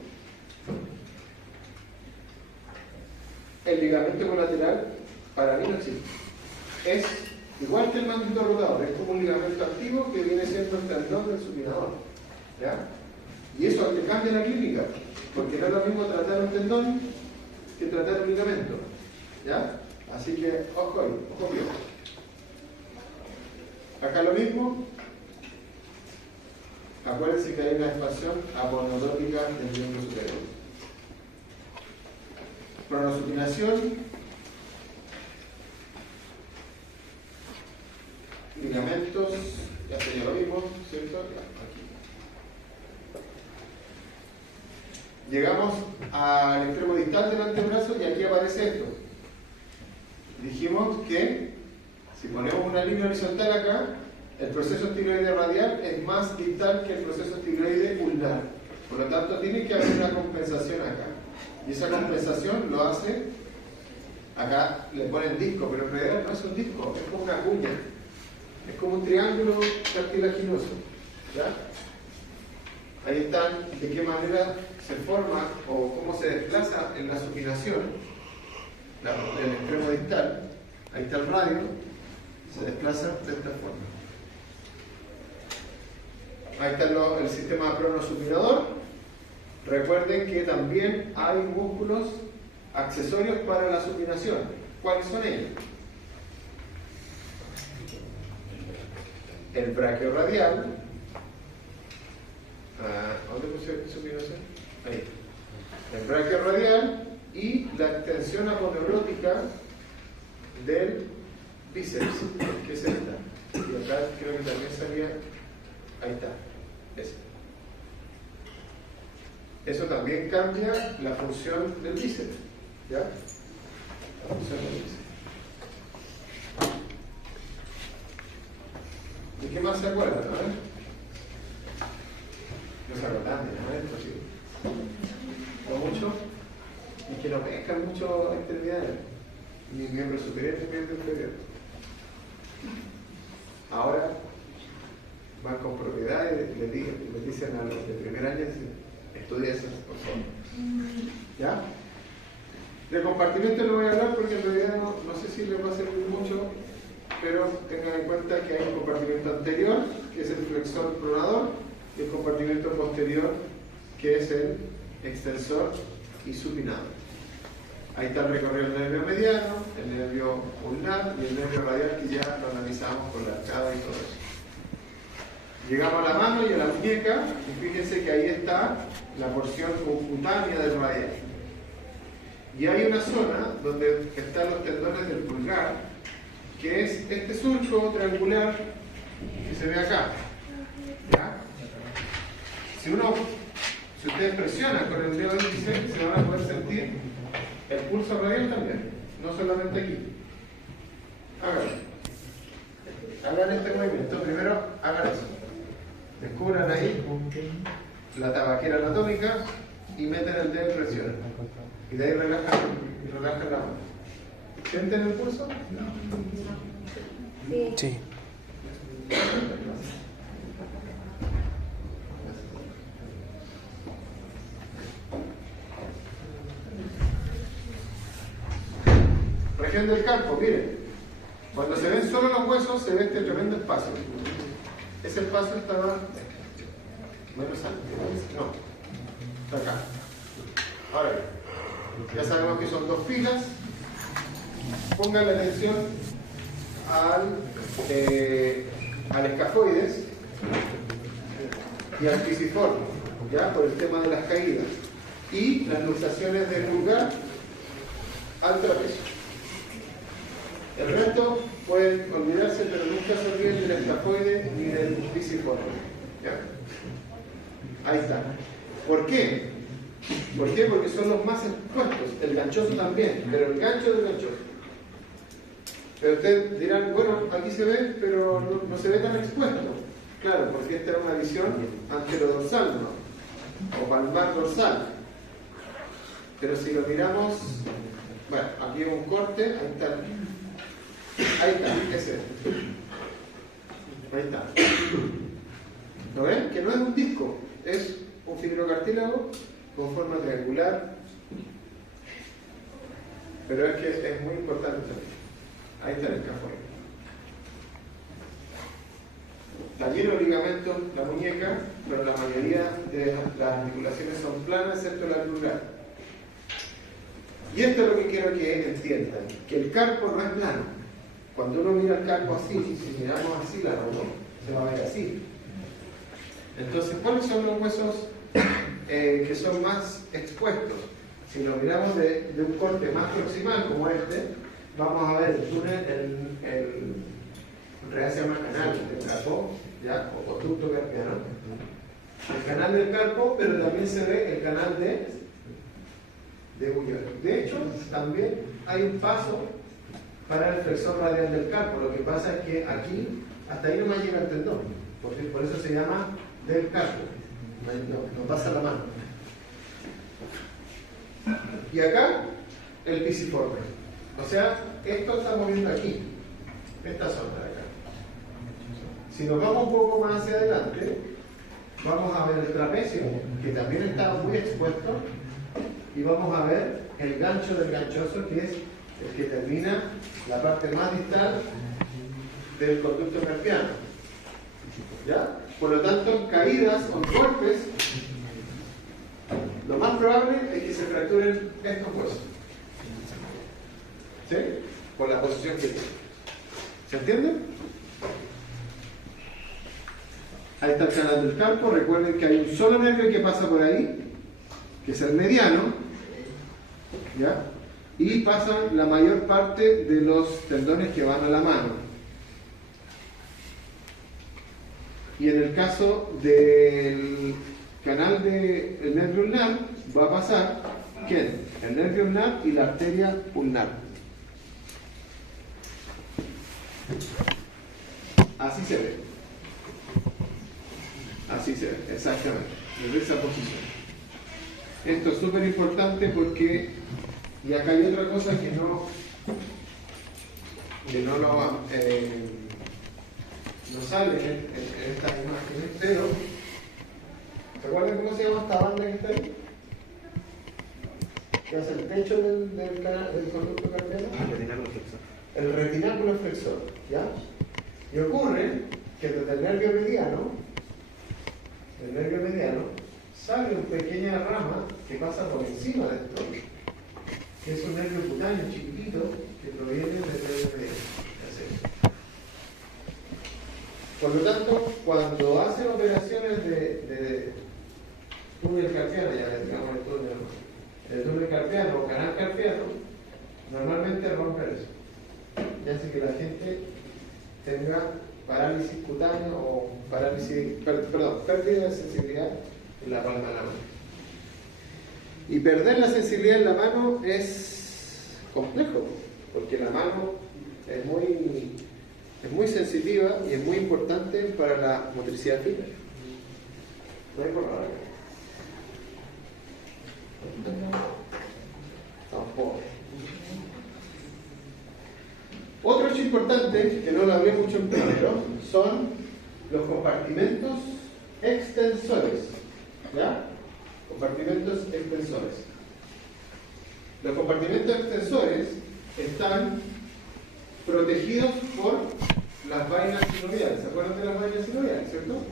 el ligamento colateral para mí no existe. Es igual que el manguito rotador, es como un ligamento activo que viene siendo el tendón del supinador. ¿Ya? Y eso te cambia la clínica, porque no es lo mismo tratar un tendón que tratar un ligamento. ¿Ya? Así que, ojo ahí, ojo bien. Acá lo mismo. Acuérdense que hay una expansión aponeurológica del miembro superior. Pronosupinación, ligamentos, ya lo vimos, ¿cierto? Aquí. Llegamos al extremo distal del antebrazo y aquí aparece esto. Dijimos que si ponemos una línea horizontal acá, el proceso estiloide radial es más distal que el proceso estiloide ulnar. Por lo tanto, tiene que haber una compensación acá. Y esa compensación lo hace, acá le ponen disco, pero en realidad no es un disco, es como una cuña. Es como un triángulo cartilaginoso. ¿Ya? Ahí están de qué manera se forma o cómo se desplaza en la supinación, el extremo distal. Ahí está el radio, se desplaza de esta forma. Ahí está el sistema pronosupinador. Recuerden que también hay músculos accesorios para la supinación. ¿Cuáles son ellos? El braquiorradial. ¿Dónde puse supinación? Ahí. El braquiorradial y la extensión aponeurótica del bíceps, que es esta. Y acá creo que también salía. Ahí está. Ese. Eso también cambia la función del bíceps. ¿Ya? La función del bíceps. ¿De qué más se acuerdan? A ver. No se acuerdan de nada, es posible. No mucho. Y que no pescan mucho extremidades. Ni miembro superior ni miembro inferior. Ahora van con propiedad y les dicen a los de primer año, estudia eso, por favor. ¿Ya? De compartimento no voy a hablar porque en realidad no sé si les va a servir mucho, pero tengan en cuenta que hay un compartimento anterior, que es el flexor pronador, y el compartimento posterior, que es el extensor y supinador. Ahí está el recorrido del nervio mediano, el nervio ulnar y el nervio radial, que ya lo analizamos con la arcada y todo eso. Llegamos a la mano y a la muñeca, y fíjense que ahí está la porción cutánea del radial. Y hay una zona donde están los tendones del pulgar, que es este surco triangular que se ve acá. ¿Ya? Si ustedes presionan con el dedo índice, se van a poder sentir el pulso radial también, no solamente aquí. Hagan este movimiento. Primero hagan eso. Descubran ahí la tabaquera anatómica y meten el dedo en presión. Y de ahí relajan la mano. ¿Sienten el pulso? Sí. Región del carpo, miren. Cuando se ven solo los huesos, se ve este tremendo espacio. Ese espacio estaba menos antes. No, está acá. Ahora bien, ya sabemos que son dos filas. Pongan la atención al escafoides y al pisiforme, ya por el tema de las caídas, y las luxaciones del pulgar al trapecio. El resto pueden olvidarse, pero nunca se olviden del escafoide ni del pisiforme. ¿Ya? Ahí está. ¿Por qué? ¿Por qué? Porque son los más expuestos. El ganchoso también, pero el gancho del ganchoso. Pero ustedes dirán, bueno, aquí se ve, pero no se ve tan expuesto. Claro, porque esta es una visión anterodorsal, ¿no? O palmar dorsal. Pero si lo miramos, bueno, aquí hay un corte, ahí está. Ahí está, ese. Ahí está. ¿Lo ven? Que no es un disco, es un fibrocartílago con forma triangular. Pero es que es muy importante también. Ahí está el escafoide. Está lleno de ligamentos la muñeca, pero la mayoría de las articulaciones son planas, excepto la anular. Y esto es lo que quiero que entiendan, que el carpo no es plano. Cuando uno mira el carpo así, si miramos así la mano, se va a ver así. Entonces, ¿cuáles son los huesos que son más expuestos? Si lo miramos de un corte más proximal como este, vamos a ver el túnel, en realidad se llama canal del carpo, ¿ya? O conducto carpiano. El canal del carpo, pero también se ve el canal de Buñuel. De hecho, también hay un paso para el flexor radial del carpo. Lo que pasa es que aquí, hasta ahí no me llega el tendón, porque por eso se llama del carpo. No pasa la mano. Y acá, el pisiforme. O sea, esto estamos viendo aquí, esta zona de acá. Si nos vamos un poco más hacia adelante, vamos a ver el trapecio, que también está muy expuesto, y vamos a ver el gancho del ganchoso, que es el que termina la parte más distal del conducto carpiano. ¿Ya? Por lo tanto, caídas o golpes, lo más probable es que se fracturen estos huesos. ¿Sí? Por la posición que tiene. ¿Se entiende? Ahí está el canal del carpo. Recuerden que hay un solo nervio que pasa por ahí, que es el mediano, ¿ya? Y pasan la mayor parte de los tendones que van a la mano. Y en el caso del canal del nervio ulnar, va a pasar ¿quién? El nervio ulnar y la arteria ulnar. Así se ve. Así se ve, exactamente. Desde esa posición. Esto es súper importante porque, y acá hay otra cosa que no sale en estas imágenes, pero ¿se acuerdan cómo se llama esta banda que está ahí? Que hace el techo del conducto carpiano. El retináculo flexor, ¿ya? Y ocurre que desde el nervio mediano, sale una pequeña rama que pasa por encima de esto, que es un nervio cutáneo chiquitito que proviene del nervio mediano. Por lo tanto, cuando hacen operaciones de túnel carpiano, ya digamos el túnel carpiano o canal carpiano, normalmente rompen eso. Y hace que la gente tenga parálisis cutánea o pérdida de sensibilidad en la palma de la mano. Y perder la sensibilidad en la mano es complejo, porque la mano es muy sensitiva y es muy importante para la motricidad fina. ¿No hay por nada? Tampoco. Otro hecho importante, que no lo hablé mucho en primero, son los compartimentos extensores. ¿Ya? Compartimentos extensores. Los compartimentos extensores están protegidos por las vainas sinoviales. ¿Se acuerdan de las vainas sinoviales, cierto?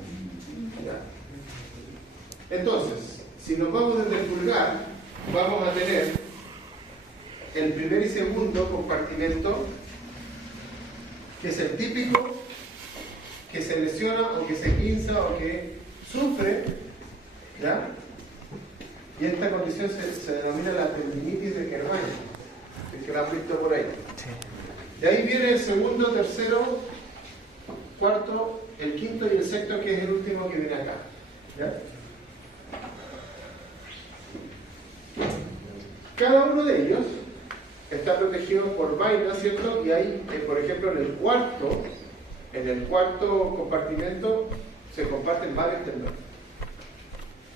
Ya. Entonces, si nos vamos desde el pulgar, vamos a tener el primer y segundo compartimento, que es el típico que se lesiona o que se pinza o que sufre, ¿ya? Y esta condición se denomina la tendinitis de Kerrmania, el que la han visto por ahí. Sí. De ahí viene el segundo, tercero, cuarto, el quinto y el sexto, que es el último que viene acá. ¿Ya? Cada uno de ellos está protegido por vainas, ¿cierto? Y ahí, por ejemplo, en el cuarto compartimento se comparten varios tendones.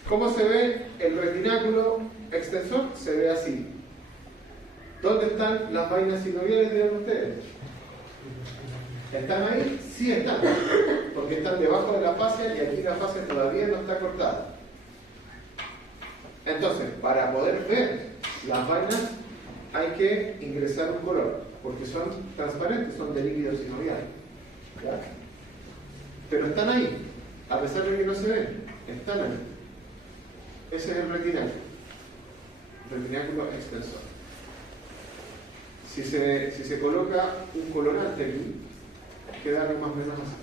¿Cómo se ve el retináculo extensor? Se ve así. ¿Dónde están las vainas sinoviales, dirán ustedes? ¿Están ahí? Sí están, porque están debajo de la fascia y aquí la fascia todavía no está cortada. Entonces, para poder ver las vainas hay que ingresar un color, porque son transparentes, son de líquido sinovial. ¿Ya? Pero están ahí, a pesar de que no se ven, están ahí. Ese es el retináculo extensor. Si se coloca un colorante aquí, queda algo más o menos así.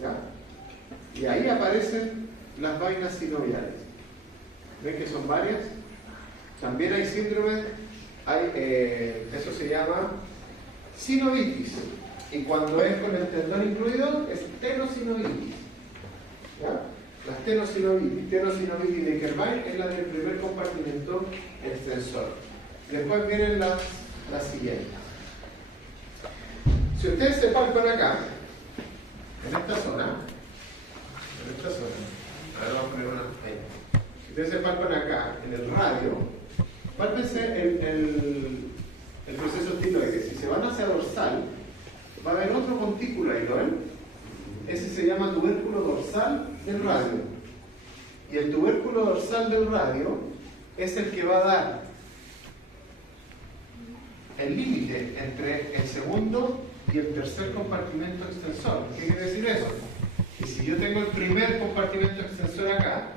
¿Ya? Y ahí aparecen las vainas sinoviales. ¿Ven que son varias? También hay síndromes, eso se llama sinovitis. Y cuando es con el tendón incluido, es tenosinovitis. ¿Ya? Las tenosinovitis de Kervine es la del primer compartimento extensor. Después vienen las siguientes. Si ustedes se palpan acá, en esta zona, ahora vamos a poner una ahí. Si ustedes se palpan acá, en el radio, pálpense el proceso estiloide. Si se van hacia dorsal, va a haber otro montículo ahí, ¿lo ven? Ese se llama tubérculo dorsal del radio. Y el tubérculo dorsal del radio es el que va a dar el límite entre el segundo y el tercer compartimento extensor. ¿Qué quiere decir eso? Que si yo tengo el primer compartimento extensor acá,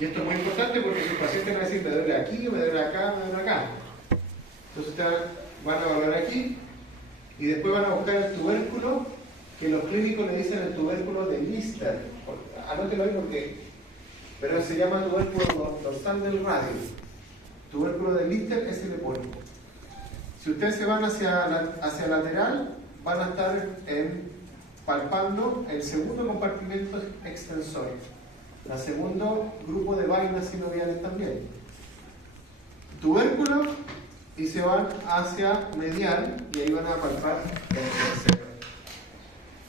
y esto es muy importante porque sus pacientes van a decir, me duele aquí, me duele acá, me duele acá. Entonces ustedes van a evaluar aquí y después van a buscar el tubérculo que los clínicos le dicen el tubérculo de Lister. Anótelo ahí porque, pero se llama tubérculo dorsal del radio. Tubérculo de Lister es el epónimo. Si ustedes se van hacia lateral, van a estar palpando el segundo compartimento extensor, el segundo grupo de vainas sinoviales también. Tubérculo, y se van hacia medial, y ahí van a palpar el tercero.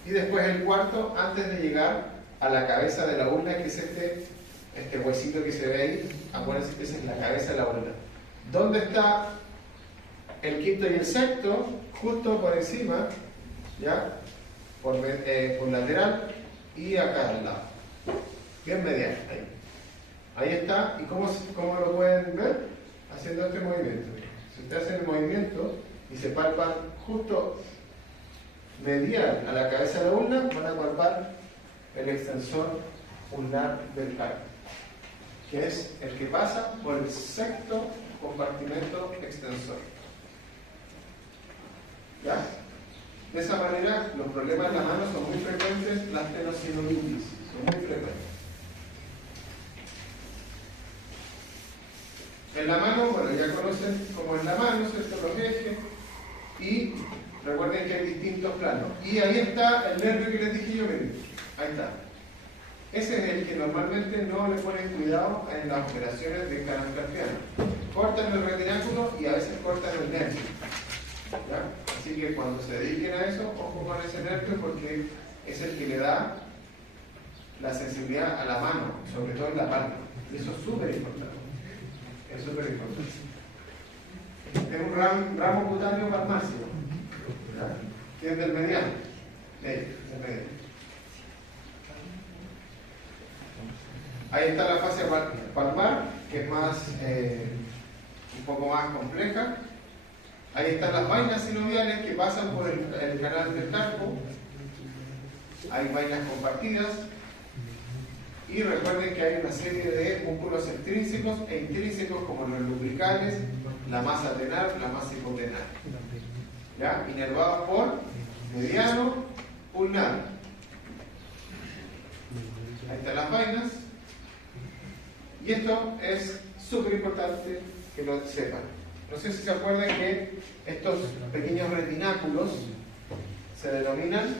Y después el cuarto, antes de llegar a la cabeza de la urna, que es este huesito que se ve ahí. Acuérdense que esa es la cabeza de la urna. ¿Dónde está el quinto y el sexto? Justo por encima, ¿ya? Por lateral y acá al lado. Bien medial, ahí. Ahí está. ¿Y cómo lo pueden ver? Haciendo este movimiento. Si ustedes hacen el movimiento y se palpan justo medial a la cabeza de la ulna, van a palpar el extensor ulnar del carpo, que es el que pasa por el sexto compartimento extensor. ¿Ya? De esa manera, los problemas en la mano son muy frecuentes, las tenosinovitis son muy frecuentes. En la mano, bueno, ya conocen cómo es la mano, ¿cierto? Los ejes, y recuerden que hay distintos planos. Y ahí está el nervio que les dije yo, miren, ahí está. Ese es el que normalmente no le ponen cuidado en las operaciones de canal carpiano. Cortan el retináculo y a veces cortan el nervio. ¿Ya? Así que cuando se dediquen a eso, ojo con ese nervio porque es el que le da la sensibilidad a la mano, sobre todo en la palma. Y eso es súper importante. Es súper importante. Es un ramo cutáneo palmáceo, que es del mediano. Del mediano. Ahí está la fascia palmar, que es más, un poco más compleja. Ahí están las vainas sinoviales que pasan por el canal del carpo. Hay vainas compartidas. Y recuerden que hay una serie de músculos extrínsecos e intrínsecos como los lumbricales, la masa atenar, la masa hipotenar. ¿Ya? Inervados por mediano, ulnar. Ahí están las vainas. Y esto es súper importante que lo sepan. No sé si se acuerdan que estos pequeños retináculos se denominan,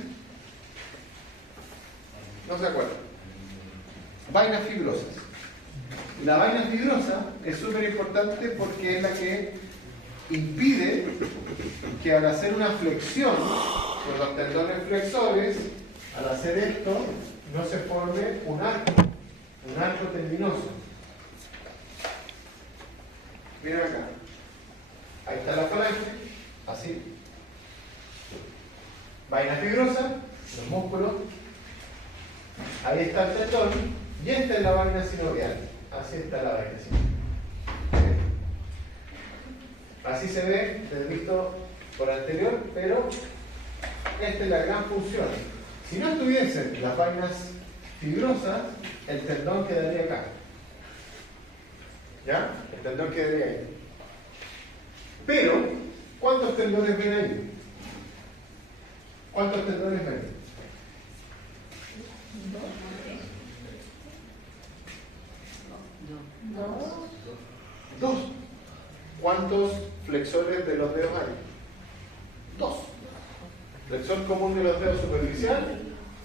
no se acuerdan, vainas fibrosas. La vaina fibrosa es súper importante porque es la que impide que al hacer una flexión con los tendones flexores, al hacer esto, no se forme un arco tendinoso. Miren acá. Ahí está la falange, así. Vaina fibrosa, los músculos. Ahí está el tendón. Y esta es la vaina sinovial. Así está la vaina sinovial. Así se ve del visto por anterior, pero esta es la gran función. Si no estuviesen las vainas fibrosas, el tendón quedaría acá. ¿Ya? El tendón quedaría ahí. Pero, ¿cuántos tendones ven ahí? ¿Cuántos tendones ven? Dos. ¿Cuántos flexores de los dedos hay? Dos. Flexor común de los dedos superficial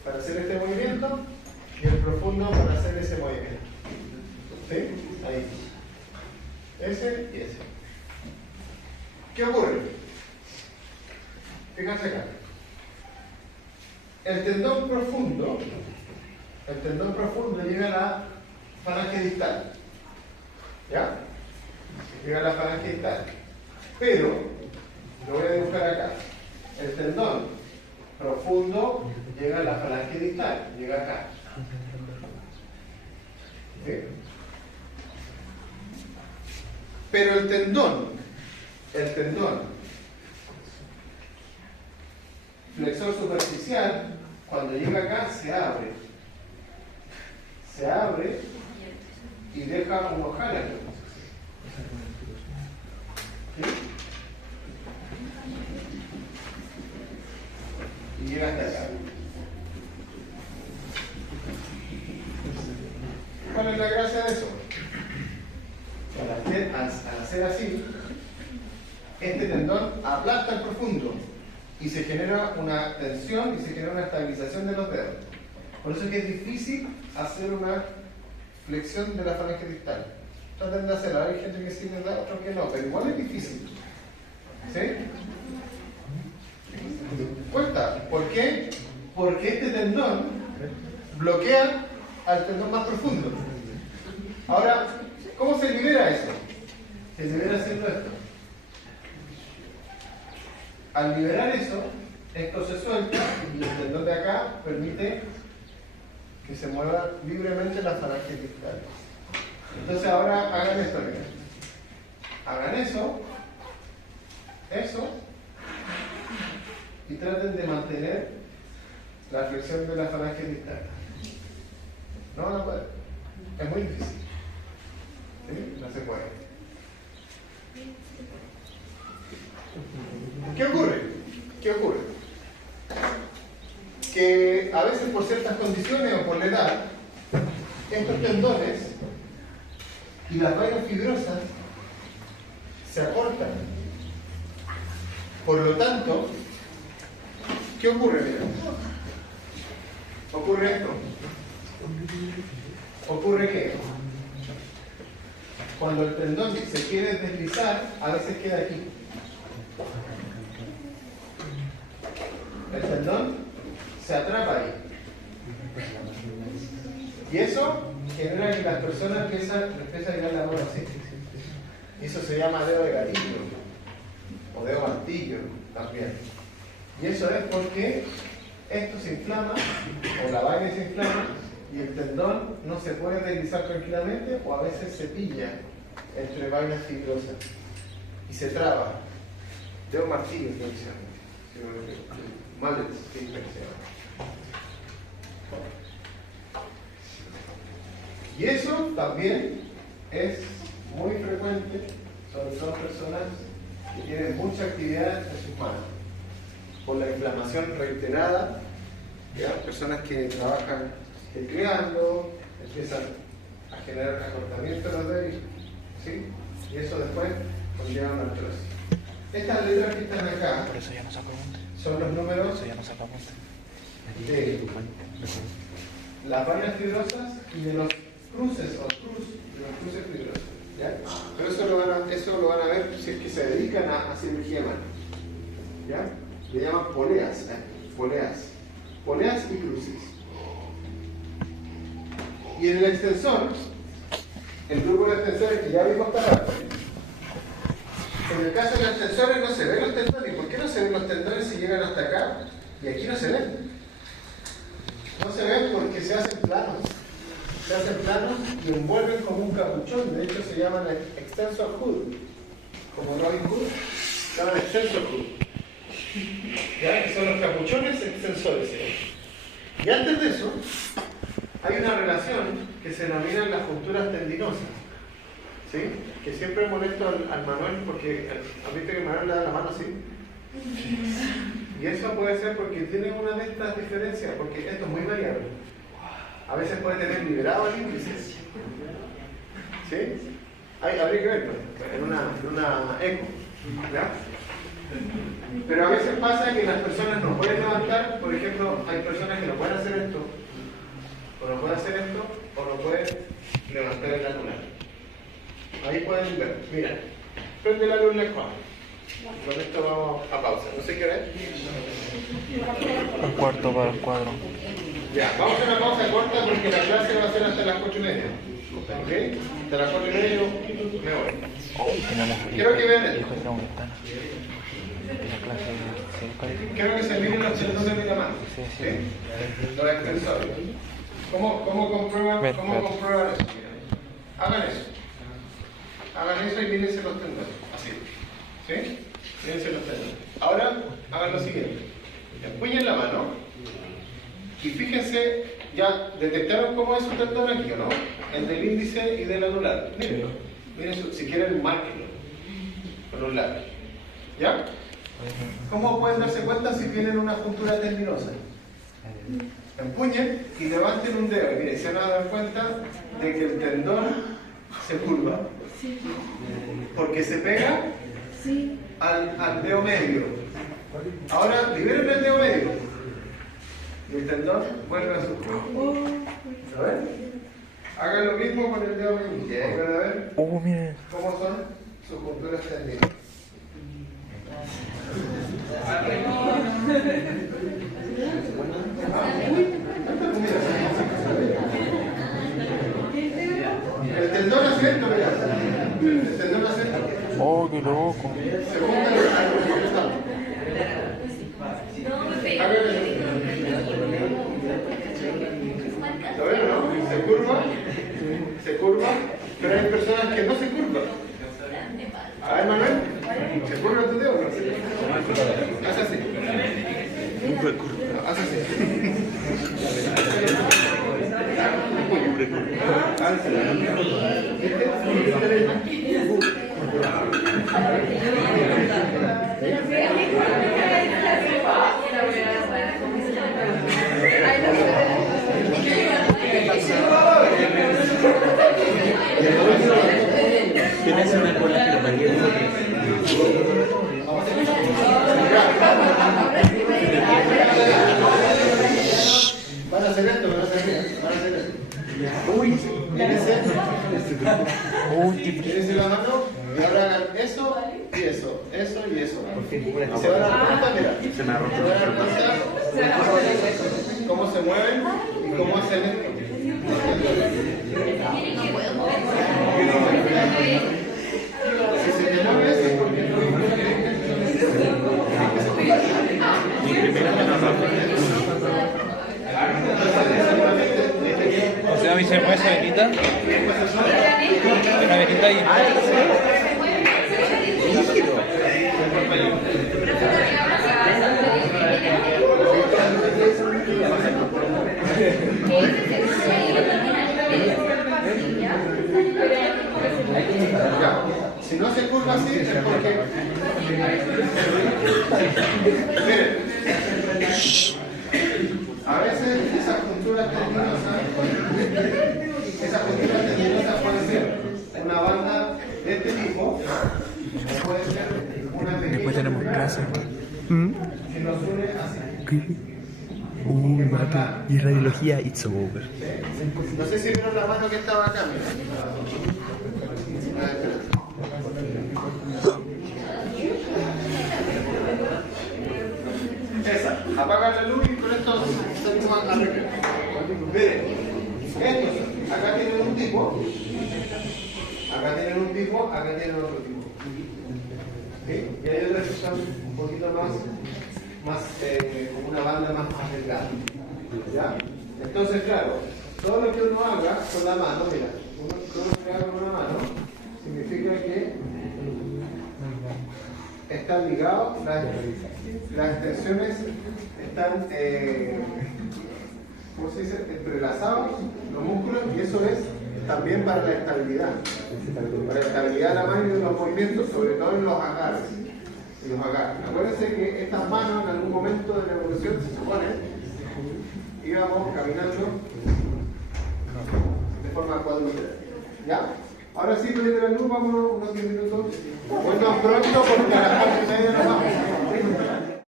para hacer este movimiento y el profundo para hacer ese movimiento. ¿Sí? Ahí. Ese y ese. ¿Qué ocurre? Fíjense acá. El tendón profundo llega a la falange distal. ¿Ya? Llega a la falange distal. Pero, lo voy a dibujar acá. El tendón profundo llega a la falange distal, llega acá. ¿Sí? Pero el tendón flexor superficial, cuando llega acá, se abre. Se abre y deja unos jálagos. ¿Sí? Y llega hasta acá. ¿Cuál es la gracia de eso? Al hacer así, este tendón aplasta el profundo y se genera una tensión y se genera una estabilización de los dedos. Por eso es que es difícil hacer una flexión de la falange distal. Traten de hacerla, hay gente que sí les da, otros que no, pero igual es difícil. ¿Sí? Cuenta, ¿por qué? Porque este tendón bloquea al tendón más profundo. Ahora, ¿cómo se libera eso? Se libera haciendo esto. Al liberar eso, esto se suelta y el tendón de acá permite que se mueva libremente la falange distal. Entonces ahora hagan esto, miren. Hagan eso, y traten de mantener la flexión de la falange distal. No pueden. Es muy difícil. ¿Sí? No se puede. ¿Qué ocurre? Que a veces por ciertas condiciones o por la edad, estos tendones y las vainas fibrosas se acortan. Por lo tanto, ¿qué ocurre? Mira. Ocurre esto. Ocurre que cuando el tendón se quiere deslizar, a veces queda aquí. El tendón se atrapa ahí. Y eso genera que las personas empiezan a girar la mano así. Y eso se llama dedo de gatillo o dedo martillo también. Y eso es porque esto se inflama, o la vaina se inflama, y el tendón no se puede deslizar tranquilamente, o a veces se pilla entre vainas fibrosas y se traba. Dedo martillo, precisamente. Mallet, que es lo que se llama. Y eso también es muy frecuente, sobre todo en personas que tienen mucha actividad en sus manos. Por la inflamación reiterada, ¿ya? Personas que trabajan tecleando, empiezan a generar acortamiento de los dedos, ¿sí? Y eso después conllevan artrosis. Estas letras que están acá Por eso ya no saco monte. son los números Eso ya no saca monte. de las vainas fibrosas y de los cruces o de los cruces fibrosos. ¿Ya? Pero eso lo van a ver si es que se dedican a cirugía de mano. ¿Ya? Le llaman poleas. Poleas y cruces. Y en el extensor, el grupo de extensores que ya vimos hasta acá, en el caso de los extensores no se ven los tendones. ¿Por qué no se ven los tendones si llegan hasta acá? Y aquí no se ven. No se ven porque se hacen planos. Se hacen planos y envuelven como un capuchón. De hecho se llaman extensor hood. Como Robin Hood, se llaman extensor hood. ¿Ya? Que son los capuchones extensores. Y antes de eso, hay una relación que se denomina las junturas tendinosas. ¿Sí? Que siempre molesto al Manuel porque a mí que Manuel le da la mano así. Y eso puede ser porque tiene una de estas diferencias, porque esto es muy variable. A veces puede tener liberado el índice. ¿Sí? Habría que verlo en una eco. ¿Ya? Pero a veces pasa que las personas no pueden levantar, por ejemplo, hay personas que no pueden hacer esto, o no pueden hacer esto, o no pueden levantar el anular. Ahí pueden ver, mira, prende la luz lejos. Con esto vamos a pausa, no sé qué hora es. Un cuarto para el cuadro. Ya, vamos a una pausa corta porque la clase va a ser hasta las 8:30. ¿Ok? Hasta las 4:30 me voy. Tenemos Quiero que vean esto. hijo de una ventana. La clase de Quiero que se miren los tendones de la mano. Sí. ¿Sí? Los extensores. ¿Cómo comprueban eso? Mira, hagan eso. Hagan eso y mírense los tendones. Así. ¿Sí? Mírense los tendones. Ahora hagan lo siguiente. Empuñen la mano y fíjense, ya detectaron cómo es su tendón aquí, ¿o no? El del índice y del anular. Mírenlo. Miren, si quieren, márquenlo con un lápiz. ¿Ya? ¿Cómo pueden darse cuenta si tienen una juntura tendinosa? Empuñen y levanten un dedo. Y miren, se van a dar cuenta de que el tendón se curva. Porque se pega al dedo medio. Ahora liberen el dedo medio. Y el tendón vuelve a su curva. ¿A ver? Hagan lo mismo con el dedo medio. Y ahí van a ver miren. cómo son sus junturas tendidas. El tendón asiento, mira. El tendón asiento. Oh, qué loco. Se juntan los ¿lo ven o no? Se curva, pero hay personas que no se curvan. A ver, Manuel, ¿se curva tu dedo o no? Haz así. Haz así. Tienes una cola que Van a hacer esto, van a hacer esto. Uy, mírense la mano y ahora hagan eso y eso, eso y eso. Y se van a dar cuenta, mira, se van a dar cuenta cómo se mueven y cómo hacen esto. Si se te mueve eso es porque no O sea, a mí se me mueve esa venita. Una venita y... Ya. Si no se curva así es porque... Miren, a veces esas junturas tendinosas pueden ser una banda de este tipo, hace. que nos une así. Papi. Y radiología, it's over. No sé si vieron la mano que estaba acá, mira. Esa, apaga la luz y con esto salimos a arreglar. Miren, estos, acá tienen un tipo, acá tienen un tipo, acá tienen otro tipo. ¿Sí? Y hay otras que son un poquito más como una banda más delgada. ¿Ya? Entonces, claro, todo lo que uno haga con la mano, mira, todo lo que haga con una mano, significa que están ligados, las extensiones están, ¿cómo se dice?, entrelazados, los músculos, y eso es también para la estabilidad de la mano y de los movimientos, sobre todo en los agarres. Acuérdense que estas manos en algún momento de la evolución se supone íbamos caminando de forma cuadrúpeda. ¿Ya? Ahora sí, prende la luz, vámonos unos 10 minutos. Vuelvan pronto porque a las 4:30 nos vamos.